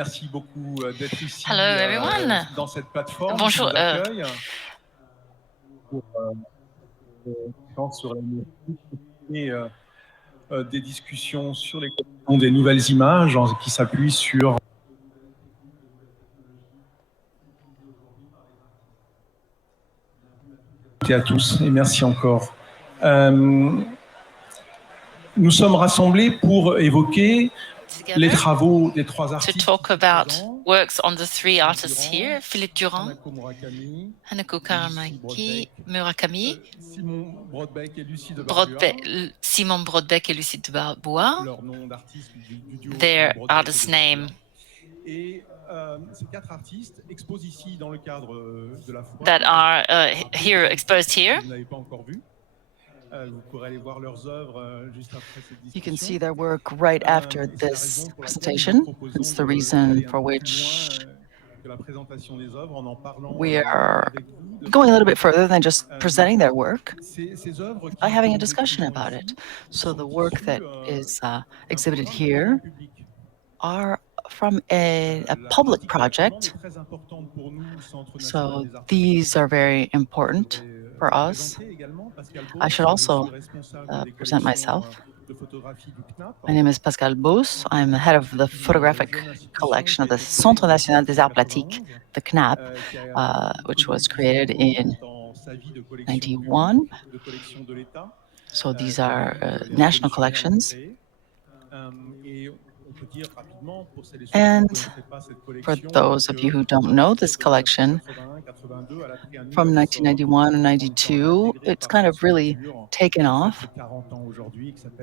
Merci beaucoup d'être ici Hello, everyone. dans cette plateforme qui Bonjour. nous accueille pour sur la nécessité des discussions sur les questions des nouvelles images qui s'appuient sur à tous et merci encore. Nous sommes rassemblés pour évoquer les travaux des trois artistes to talk about works on the three artists here: Philippe Durand, Hanako Murakami, Simon Brodbeck et Lucide de Barbois, their artist name. That are here exposed here. You can see their work right after this presentation. It's the reason for which we are going a little bit further than just presenting their work by having a discussion about it. So the work that is exhibited here are from a public project. So these are very important for us. I should also present myself. My name is Pascal Beauce. I'm the head of the photographic collection of the Centre National des Arts Plastiques, the CNAP, which was created in 1991. So these are national collections. And for those of you who don't know this collection, from 1991 and 92, it's kind of really taken off.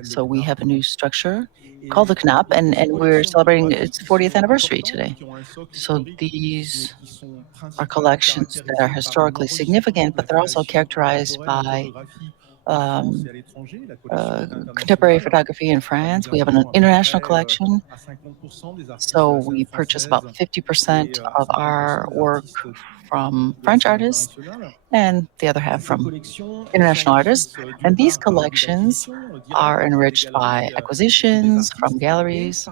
So we have a new structure called the CNAP, and we're celebrating its 40th anniversary today. So these are collections that are historically significant, but they're also characterized by contemporary photography in France. We have an international collection. So we purchase about 50% of our work from French artists and the other half from international artists. And these collections are enriched by acquisitions from galleries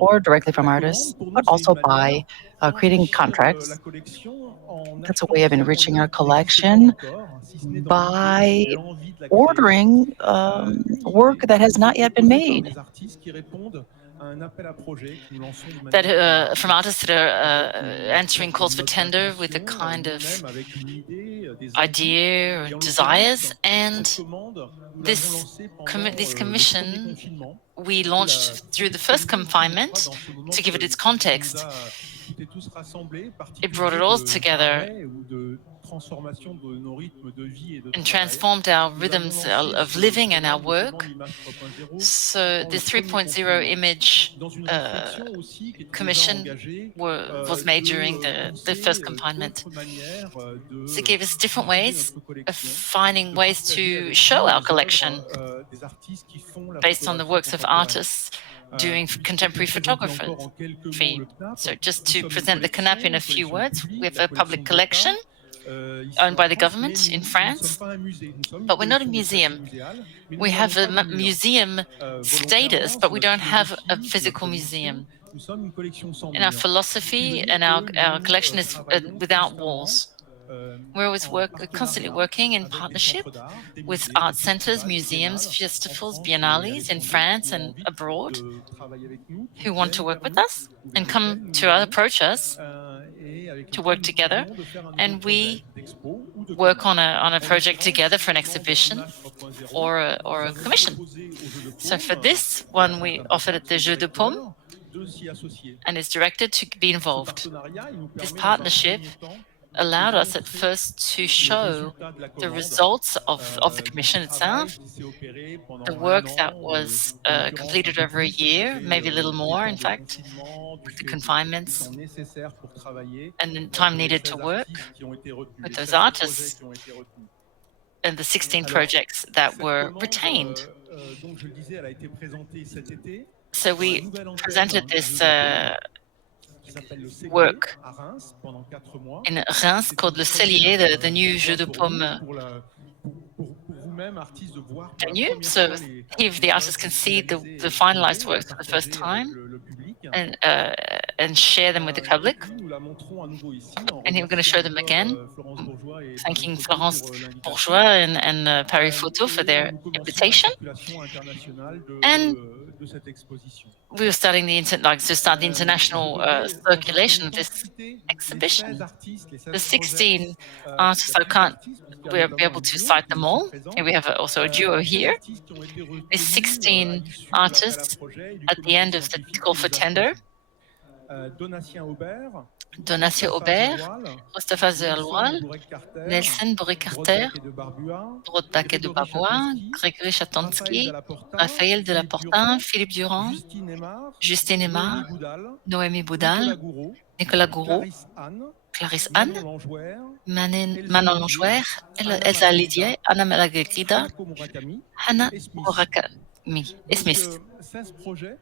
or directly from artists, but also by creating contracts. That's a way of enriching our collection by ordering work that has not yet been made. That from artists that are answering calls for tender with a kind of idea or desires, and this commission we launched through the first confinement to give it its context. It brought it all together and transformed our rhythms of living and our work. So the 3.0 image commission was made during the first confinement. So it gave us different ways of finding ways to show our collection based on the works of artists doing contemporary photography. So just to present the CNAP in a few words, we have a public collection owned by the government in France, but we're not a museum. We have a museum status, but we don't have a physical museum. And our philosophy and our collection is without walls. We're always constantly working in partnership with art centers, museums, festivals, biennales in France and abroad who want to work with us and come to approach us to work together. And we work on a project together for an exhibition or a commission. So for this one, we offered it the Jeu de Paume, and it's directed to be involved. This partnership allowed us at first to show the results of the commission itself, the work that was completed over a year, maybe a little more, in fact, with the confinements, and the time needed to work with those artists, and the 16 projects that were retained. So we presented this work in Reims called Le Cellier, the new Jeu de Paume venue. So if the artists can see the finalized works for the first time, and and share them with the Et public. puis nous la montrons à nouveau ici en And we're going to show remerciant them encore again, Florence Bourgeois et Paris thanking Photo Florence pour l'invitation. Bourgeois and Paris Photo for Et their nous commençons la invitation. circulation internationale And de cette exposition. we were starting to start the Je international voudrais dans un circulation premier of temps this citer les 16 exhibition. artistes, les The 16 projets. 16 Il y a artists, I plusieurs can't artistes puisqu'il y a we'll be notamment able un to duo cite qui est them ici all. présent. Here we have also a duo Ces here. artistes qui ont été There's retenus à 16 l'issue de l'appel à artists projet et du at the comité end of the scientifique call qui for les a tender. choisis. Donatien Aubert, Donatien Mustapha Aubert, Zeroual, Mustafa Nelson Zerloual, Bourek-Carter, Nelson Boré-Carter, Brodbeck et de Barbua, Brodak et de Grégory Barbois, Chatonsky, Grégory Raphaël Chatonsky, Dellaporta, Raphaël Philippe Delaportin, Durand, Philippe Durand, Justine Aymar, Justine Aymar, Noémie Boudal, Noémie Boudal, Nicolas Gouraud, Nicolas Gouraud, Clarisse Anne, Clarisse Anne, Manon Langouer, Elsa Manon Lidier, Langouer, Anna Elsa Malagrida, Lidier, Anna Malagrida, Hanako Murakami Hannah et Smith. Murakami et Donc, Smith. 16 projets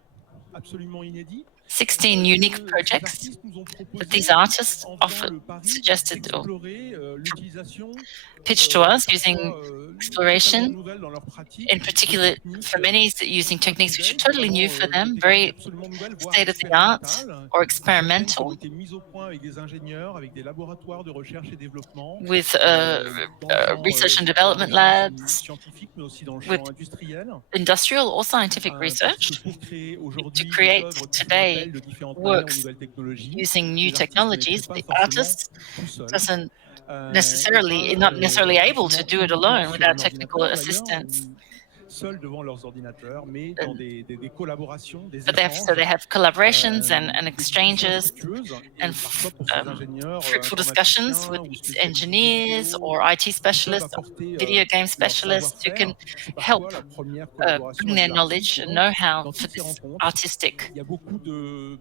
absolument inédits 16 que unique ces projects artistes nous ont that proposés these artists en faisant offered, le pari suggested or d'explorer l'utilisation pitched to us parfois using totalement exploration, nouvelle dans leur pratique in de particular techniques for many using techniques which are totally new for de them, techniques very absolument nouvelles, voire state of the art expérimentales. or Certaines qui ont experimental, été mises au point avec des ingénieurs, avec des laboratoires de recherche et développement, with dans le champ, research and dans le development champ labs, scientifique, mais aussi dans le with champ industriel. industrial or scientific Parce que research, pour créer to aujourd'hui des create œuvres qui se today rappellent de différentes manières aux works nouvelles technologies, using new les artistes ne les créent technologies, pas the forcément artist tout seuls. doesn't Et not necessarily able to forcément do it uniquement alone sur without un technical ordinateur d'ailleurs, assistance. ou seuls devant leurs ordinateurs, mais dans des collaborations, des But échanges, they have collaborations and des discussions exchanges fructueuses, et and parfois pour ces ingénieurs fruitful discussions informaticiens with ou these spécialistes du jeu engineers vidéo or IT qui peuvent specialists, apporter video game leur specialists who can savoir-faire. C'est help parfois la première collaboration bring avec their l'artiste. knowledge Et and donc, know-how dans for toutes ces this rencontres, artistic il y a beaucoup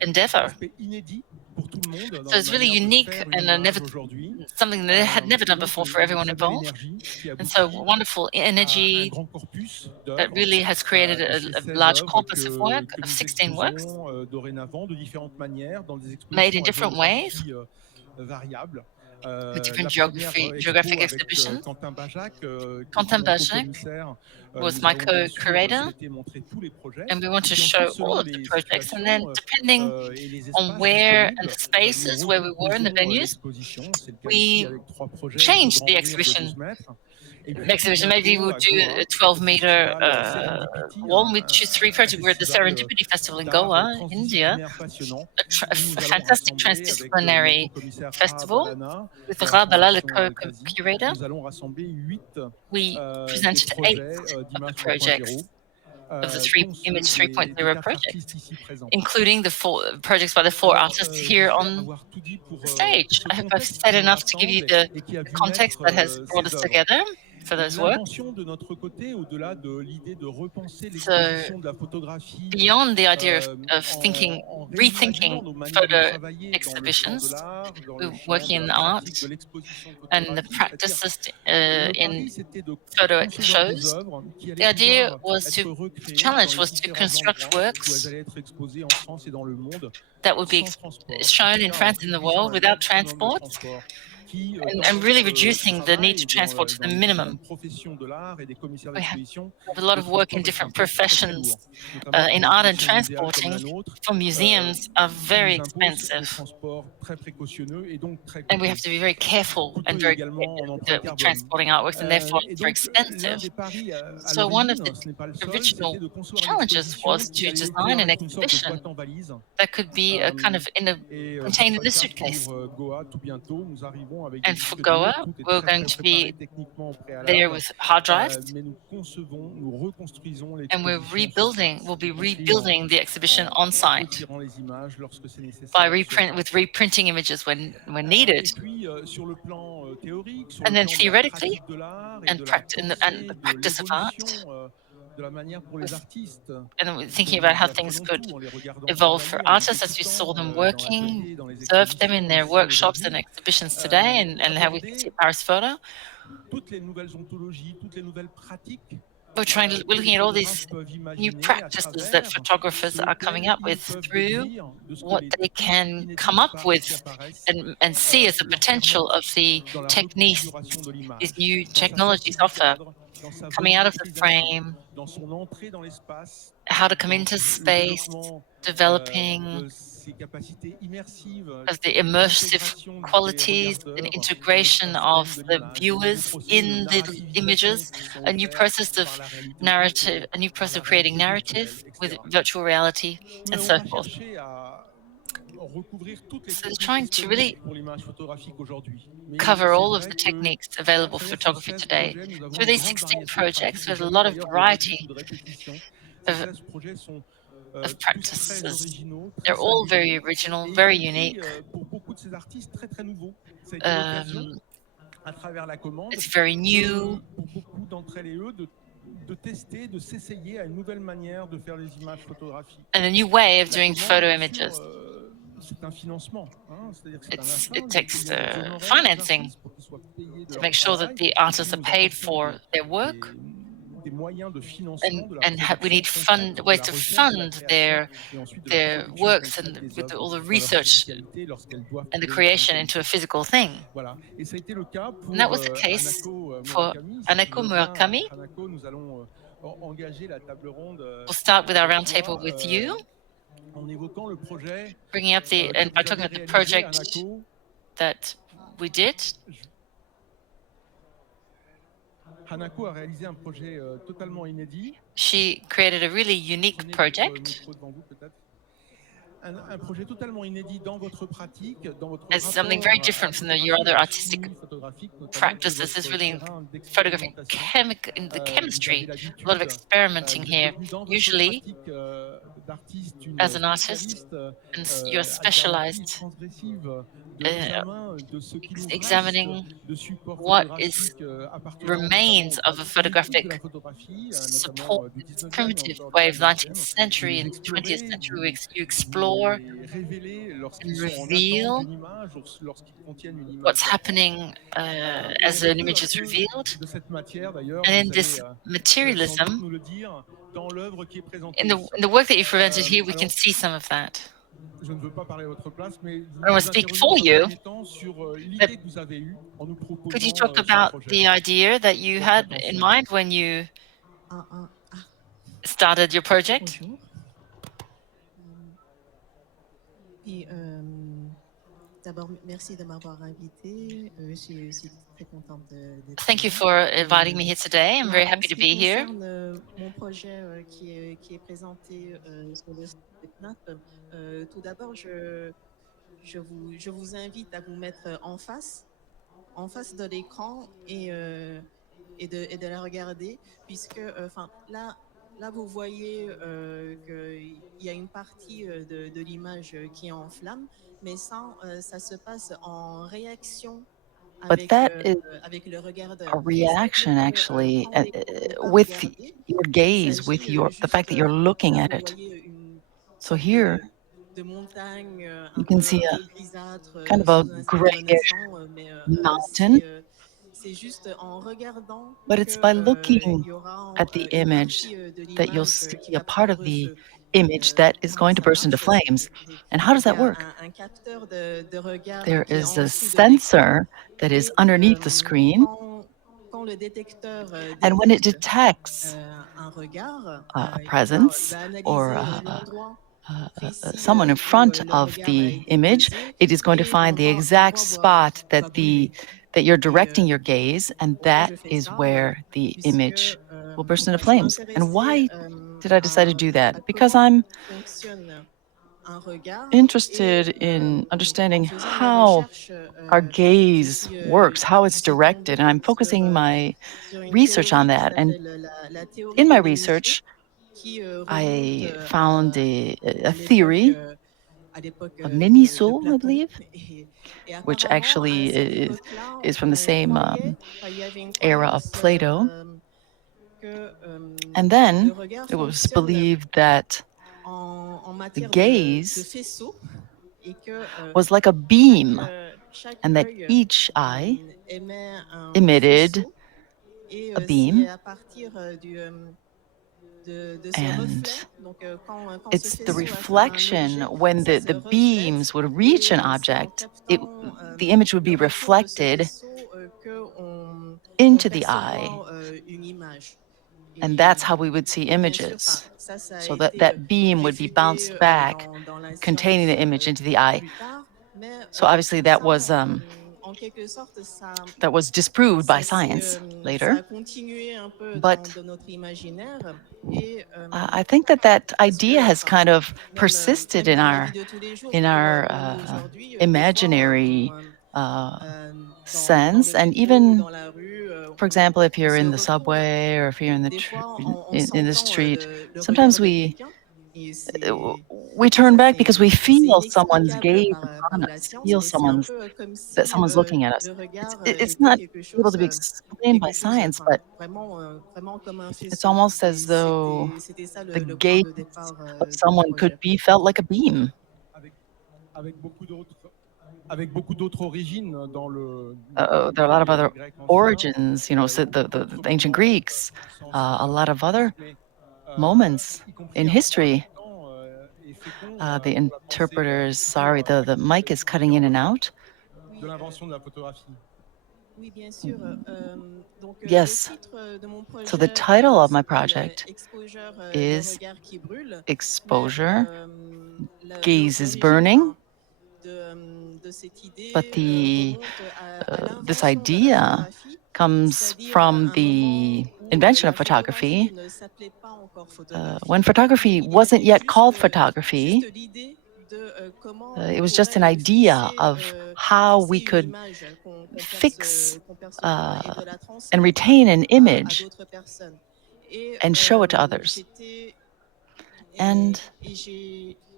endeavor. d'aspects inédits pour tout le monde dans So la it's really manière de unique faire une and image aujourd'hui. something that they had never Et done donc, before for une everyone très belle involved. énergie qui And so aboutit wonderful à un energy grand corpus that d'œuvres. really has created Et c'est a 16 large œuvres corpus of work que of nous 16 works exposons dorénavant de différentes manières dans des made in expositions à different ways géographie variable. with different La première geographic expo avec exhibitions. Quentin Bajac, qui était Quentin mon Bajac co-commissaire. was Nous my allons bien sûr co-curator, souhaiter montrer tous les projets. and we want Et to puis ensuite, show all selon of the les projects. And then, situations depending et les on espaces where and disponibles, the spaces nous where we were in the recomposons venues, l'exposition. C'est le cas ici we avec 3 projets, de changed grand the mur de exhibition. 12 mètres. Et puis The tout exhibition, maybe bientôt we'll à do Goa, a 12-meter festival Serendipity, wall. We choose 3 projects. We're at the festival Serendipity Festival in d'art Goa, India, transdisciplinaire passionnant, a où nous allons fantastic rassembler avec transdisciplinary notre commissaire Farah festival Balana with et la Rabala, the Fondation Kazi. co-curator. Nous allons rassembler 8 We des presented 8 projets of the d'image projects 3.0, of the dont ceux Image des 3.0 4 project, artistes ici présents. including the 4 projects by the 4 Alors, artists here j'espère on avoir tout dit pour the stage. ce I hope I've contexte said qui nous enough to give you rassemble the et qui a vu context naître that has brought us ces œuvres. together for those works. L'intention de notre côté, au-delà de l'idée de repenser So, l'exposition de la photographie beyond the idea of en rethinking reimaginant nos manières de photo travailler dans le champ de exhibitions, l'art, dans le we're champ working de in la art pratique de l'exposition and the photographie, c'est-à-dire practices le in pari, c'était de photo concevoir des shows. œuvres qui The allaient idea pouvoir was être to, the recréées challenge dans was les to différents construct endroits où elles works allaient être exposées en France et dans le monde that would be sans transport, en shown tout in cas en France and the réduisant world un without maximum de transport transport qui, and dans really notre reducing the need travail to transport to dans the les minimum. différentes professions de l'art et des commissaires We have d'exposition, a lot le of work in transport est un different poids très très professions lourd, notamment pour in une art and collection muséale comme transporting la nôtre, for museums are qui very nous impose des expensive. transports très précautionneux et donc très And we have coûteux. to be very careful and Coûteux very également en empreinte with carbone. transporting artworks, and therefore Et very donc, l'un expensive. des paris à So one of l'origine, the ce n'est pas le seul, original c'était de concevoir une challenges exposition was qui to allait design pouvoir an être une sorte de exhibition boîte en valise. that could be a kind of Et ce contained sera in le a cas suitcase. pour Goa tout bientôt. Nous arrivons avec des And for disques durs, Goa, tout est we're très going très to préparé be techniquement au there préalable. with hard drives, Mais nous concevons, nous reconstruisons and we're l'exposition sur place, we'll be y compris rebuilding the exhibition en on site retirant les images lorsque c'est nécessaire with reprinting images when needed. et puis sur le plan théorique, sur And le then plan de la theoretically pratique de l'art et and de la and the pensée, de practice of art, l'évolution de la manière pour les artistes. and then we're thinking Nous about how things apprenons could tout en les regardant evolve for travailler, en les artists as we saw écoutant them dans working, l'atelier, dans les observed them in expositions their ici workshops and aujourd'hui. exhibitions today, and how we can see Aborder Paris Photo. toutes les nouvelles ontologies, toutes les nouvelles pratiques We're looking at all these new practices that photographers are coming up with through what they can come up with and see as the potential of the techniques these new technologies offer coming out of the frame, how to come into space, developing of the immersive qualities, an integration of the viewers in the images, a new process of narrative, a new process of creating narrative with virtual reality, and so forth. So they're trying to really cover all of the techniques available for photography today. Through these 16 projects, there's a lot of variety of, of practices. They're all very original, very unique. It's very new. And a new way of doing photo images. It takes financing to make sure that the artists are paid for their work, and we need ways to fund their works and with all the research and the creation into a physical thing. And that was the case for Hanako Murakami. We'll start with our roundtable with you, bringing up and by talking about the project that we did. She created a really unique project. As something very different from your other artistic practices. Is really photographic in the chemistry, a lot of experimenting here. Usually, as an artist, and you're specialized examining what remains of a photographic support. It's primitive way of 19th century and 20th century. You explore and reveal what's happening as an image is revealed. And in this materialism, in the work that you've presented here, we can see some of that. I don't want to speak for you, but could you talk about the idea that you had in mind when you started your project? Et d'abord, merci de m'avoir invité. Je suis aussi très contente d'être Thank you là. for inviting me here today. I'm very happy to be here. Mon projet qui est présenté sur le site de CNAP, tout d'abord, je vous invite à vous mettre en face de l'écran et de la regarder, puisque là, vous voyez qu'il y a une partie de l'image qui est en flamme, mais ça se passe en réaction But that is avec le regardeur. a reaction, actually, with your gaze, with the fact that you're looking at it. So here, you can see a kind of a grayish mountain. But it's by looking at the image that you'll see a part of the image that is going to burst into flames. And how does that work? There is a sensor that is underneath the screen. And when it detects a presence or someone in front of the image, it is going to find the exact spot that you're directing your gaze, and that is where the image will burst into flames. And why did I decide to do that? Because I'm interested in understanding how our gaze works, how it's directed, and I'm focusing my research on that. And in my research, I found a theory of Neniso, I believe, which actually is from the same era of Plato. And then it was believed that the gaze was like a beam, and that each eye emitted a beam, and it's the reflection. When the beams would reach an object, the image would be reflected into the eye, percevant une image. and that's Et, how we would see et bien sûr, images. ça a So that été that beam would be réfuté bounced back, dans la containing science the image into the eye. plus tard, mais So obviously ça, en quelque sorte, that was disproved by science ça later. a continué un peu But dans notre imaginaire. Et I think that that parce idea que, has enfin, kind of même, persisted même dans la vie de tous les jours, surtout pour nous aujourd'hui, des fois, imaginary dans sense, le and métro ou even, dans la rue, for example, if on you're se in the retrouve subway or if you're in the des fois, on in the s'entend street, le sometimes regard de quelqu'un et we turn ça, back because we c'est feel someone's inexplicable gaze par upon la us, science, feel mais c'est un someone's peu comme that si someone's looking at us. le regard It's était not able to be explained by science, enfin, but vraiment, vraiment comme un it's faisceau. almost Et as though c'était ça the le point gaze de départ of de mon someone could projet. be felt like a beam. avec, avec beaucoup d'autres origines There are a lot of dans le other grec ancien. origins, so the ancient Moments Greeks, au sens a lot of other philosophique, mais moments y compris in history. important et fécond The pour la pensée interpreters, sorry, plutôt the mic is actuelle cutting vers in le and temps out. de Oui, l'invention de la photographie. oui, bien sûr. Donc, le Yes. titre de mon So the projet title of my s'appelle project Exposure des is regards qui brûlent, mais Exposure. Gaze is l'origine, burning, enfin, de cette but idée the remonte à this l'invention de la idea photographie, comes c'est-à-dire from un the moment où invention of la photography. photographie ne s'appelait pas encore When photographie. photography Il y wasn't avait yet called photography, juste l'idée de comment it on was just an pourrait idea fixer, of how we fixer une could image fix qu'on perçoit et uh, de la and transmettre retain an à image d'autres personnes. Et and show it to others. And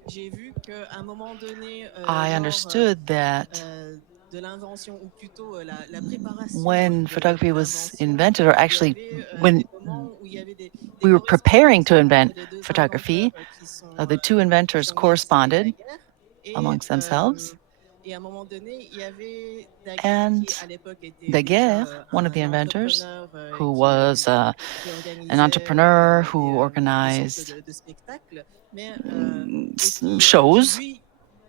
j'ai vu qu'à un moment donné, I lors understood that de l'invention, ou plutôt la préparation when de photography was l'invention, invented, or il y actually avait when des moments où il y avait des we were preparing correspondances to entre invent les deux inventeurs photography, the two qui inventors sont nés après la corresponded guerre. Et, amongst themselves. à un moment donné, il y avait Daguerre, And qui à l'époque était déjà Daguerre, one of the un inventors, entrepreneur who was qui an organisait entrepreneur who des sortes organized de spectacles, mais qui shows. lui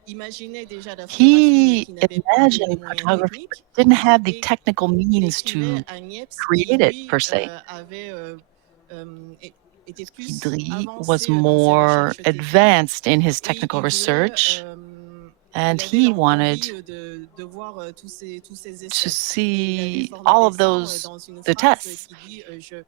imaginait déjà la photographie, mais He qui n'avait pas les imagined moyens photography, but techniques, didn't have the et technical il means écrivait to à Niepce, qui create it per lui se. avait était plus He was avancé dans ses more recherches techniques, advanced in his et technical research, il and avait he envie wanted de voir tous ces to essais. Et il avait see all formulé of ça those dans une the phrase tests. qui dit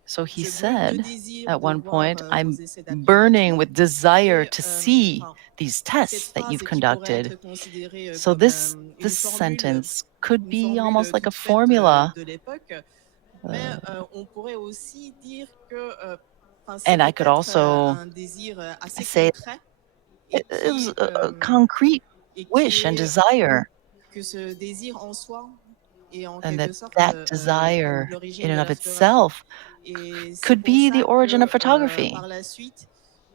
So he je brûle de said désir at de one voir point, vos I'm essais burning d'après-nature. with desire Et to see enfin, these cette tests that phrase you've qui pourrait conducted. être considérée So comme this sentence could une be almost formule like a toute faite formula. de l'époque, mais on pourrait aussi dire que enfin, c'est And I could peut-être also un désir assez say concret, et it was a concrete qui wish and est desire, que ce désir en soi est en and that quelque sorte that desire in l'origine and de of la photographie. itself Et c'est could pour be the ça origin of que photography. par la suite,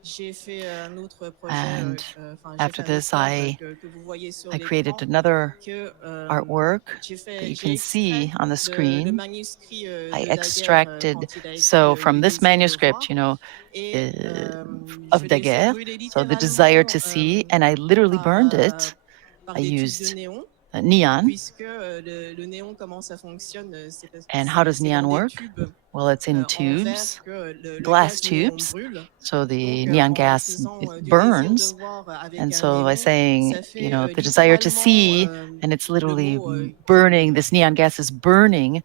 j'ai fait un autre projet, And enfin j'ai after fait un autre this, œuvre que vous voyez sur I created l'écran, another que artwork that you j'ai can extrait see on the le screen. manuscrit I de Daguerre extracted, quand il a écrit so from Le this désir de manuscript, voir, et uh, je of l'ai fait Daguerre, brûler so the desire littéralement to see, and I literally par, burned it. par I des tubes de used néon, neon. puisque le néon, comment ça fonctionne, And how does c'est dans neon des work? tubes Well, it's in en verre tubes, que le glass gaz néon tubes. brûle. So Donc, the neon en gas, faisant it du désir de burns. voir avec And un so by néon, saying, ça fait the desire to littéralement see, and it's le literally mot burning, this neon gas is burning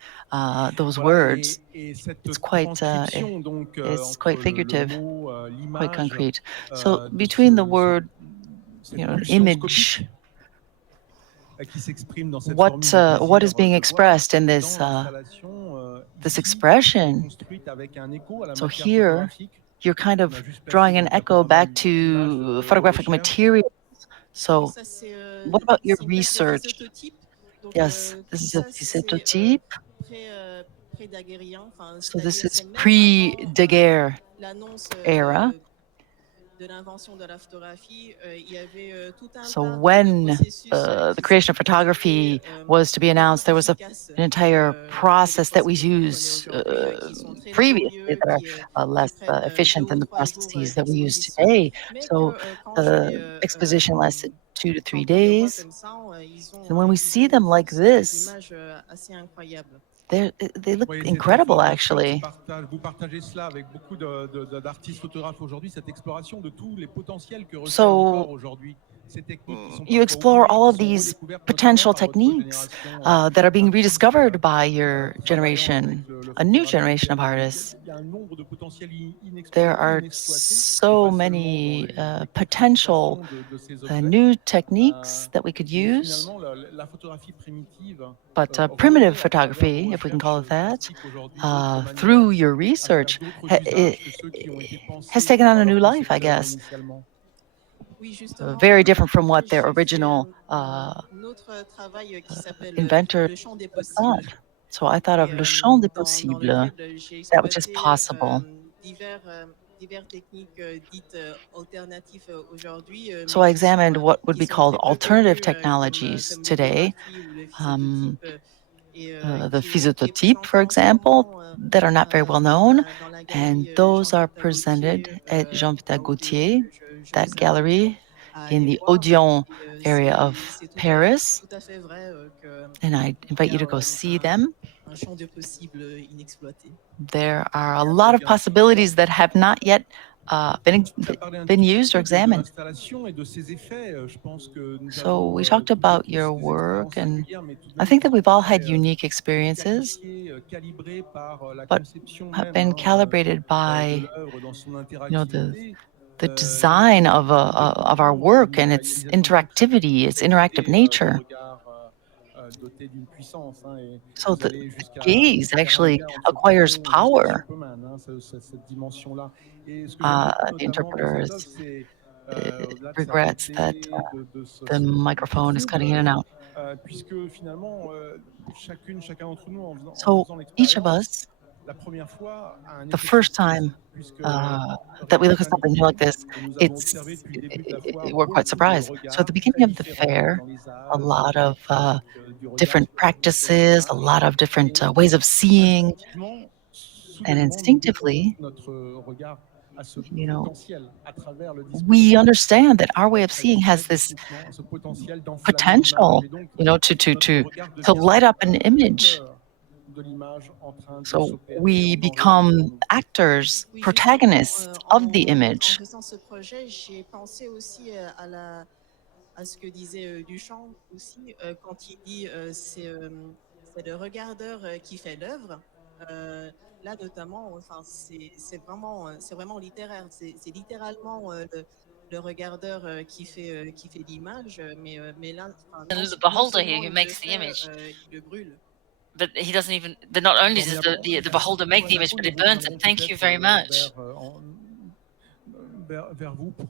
those Voilà, words. et It's cette quite, transcription donc it's quite entre le figurative, mot, quite l'image, concrete. So de between the word, cette pulsion image, scopique qui s'exprime dans cette formule de what désir is being de voir, expressed in dans l'installation this ici, qui est expression? construite avec un écho à la So matière here, photographique. you're kind On a of juste placé, drawing an donc il n'y a echo pas back d'image to de photographic recherche. material. oui, So ça what about your c'est une plaque de research? physototype. Donc Yes, this tout is a ça c'est physotype. pré, pré-daguerréen, enfin, So this c'est-à-dire c'est is même avant pre-Daguerre l'annonce era. de l'invention de la photographie. Il y avait tout un So tas de when processus the creation of qui étaient photography was to be moins announced, there was efficaces an entire que les process that was procédés qu'on connaît used aujourd'hui, qui sont très previously laborieux, that are qui less prennent deux efficient ou than the trois jours processes that we use d'exposition, today. mais So que quand exposition lasted 2 to 3 quand on les voit days. comme ça, And when we see them like ils ont des this, images assez incroyables. They look Oui, c'est très incredible, fort. Bien sûr, actually. vous partagez cela avec beaucoup d'artistes photographes aujourd'hui, cette exploration de tous les potentiels que recèlent So encore aujourd'hui ces techniques qui sont you parfois explore oubliées, all qui of sont these redécouvertes notamment potential par votre techniques génération that are being d'artistes rediscovered by your travaillant avec generation, le a new photographique. generation of Il artists. y a un nombre de potentiels There inexploités, are inexploités, et so pas seulement dans many les potential concrétisations de ces objets. new Euh, techniques that we could et use. finalement, la photographie primitive But primitive renaît à travers vos photography, if we can call recherches it that, plastiques aujourd'hui d'autres through manières, your à faire research, d'autres usages que ceux qui ont été has pensés taken on a new alors que life, I c'était l'œuvre guess. initialement. Oui, justement, Very different from moi, what their j'ai fait original un autre travail qui s'appelle inventors Le champ des thought. possibles. So I thought of Et le champ des dans possibles, lequel j'ai that which is exploité possible. divers techniques dites alternatives aujourd'hui, So mais I examined what would qui be sont called très peu alternative connues, technologies comme today, lithographie ou le um, physiototype, et the qui est physiototype, for présenté en ce example, moment that are not very well known, dans la and galerie those are Jean-Vita presented Gautier at Jean-Vita à Odéon, Gautier, que je that vous invite gallery à in aller the voir. Odeon Et area of c'est Paris, tout à fait vrai qu'il and I invite y you a to go see them. un champ de possibles inexploité. There are a Très lot of bien. possibilities that have not yet On a parlé un been tout petit used or peu de examined. l'installation et de ses effets. Je pense que nous So avons we talked toutes et about tous your des expériences work, and singulières, mais tout de I même think qui that sont we've all très had unique experiences, qualifiées, calibrées par la but conception have même been calibrated de by, l'œuvre dans son you know, the interactivité. the Nous, design of our découvrons work and dans la its réalisation concrète interactivity, its cette interactive idée de nature. regard doté d'une puissance, et So vous the allez jusqu'à gaze faire actually arriver à acquires anthropomon jusqu'à power. Superman, cette dimension-là. Et ce que j'aime beaucoup The notamment dans interpreter cette œuvre, c'est au-delà de sa regrets that beauté, the ce côté microphone is cutting in trouble, and out. puisque finalement, chacun d'entre nous, en So faisant each of l'expérience, us, la première fois, a un the effet de first surprise, time puisque that we look at résultat something new like d'évident, this, nous avons observé it's depuis le début de la foire we're quite beaucoup de surprised. So at regards the très beginning of the différents fair, dans les a âges, dans lot les of techniques du regard different sur un practices, a image. lot of different Et ways of seeing, instinctivement, and soudainement, nous ouvrons instinctively, notre regard à ce you know, potentiel à travers le we dispositif, understand that our way of très, seeing has très this techniquement, ce potentiel d'enflammer l'image. potential, Et donc, you know, to to notre to regard to devient light up an image. acteur de l'image en train de So s'opérer we en enregistrant become nous. actors, Oui, justement, protagonists of the en image. faisant ce projet, j'ai pensé aussi à ce que disait Duchamp aussi, quand il dit c'est le regardeur qui fait l'œuvre. Là, notamment, enfin, c'est vraiment littéraire. C'est littéralement le regardeur qui fait l'image, mais là, enfin, And the non beholder here seulement who il le makes the fait, image, il le brûle. but he doesn't even. But not only does Formidable. the Merci beholder beaucoup, make the Anna image, Paul. but Nous it burns it. reviendrons Thank you peut-être very much. vers vous pour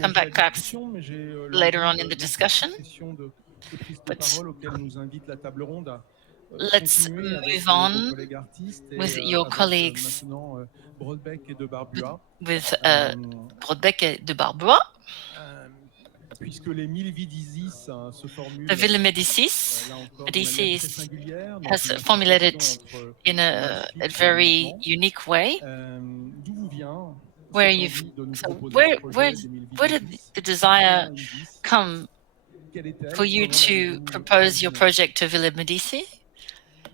Come prolonger la back perhaps discussion, mais j'ai later l'envie on in the dans cette discussion. session de prise de But parole auquel nous invite la table ronde à let's continuer avec move vos on collègues artistes et with your avec colleagues, maintenant Broadbeck et de Barbua. with Euh, Brodbeck de Barbois. euh, Puisque les 1000 vies d'Isis se The formulent Villa Médicis. là encore de manière très Médicis singulière, dans has une formulated association entre in a plastique et very aménagement. unique way. D'où vous vient Where cette you've envie de nous so proposer ce where projet des 1000 vies where did d'Isis? the Qui desire créera Isis? come Quelle for est-elle? you Comment to l'avez-vous propose your imaginée? project to Villa Medici?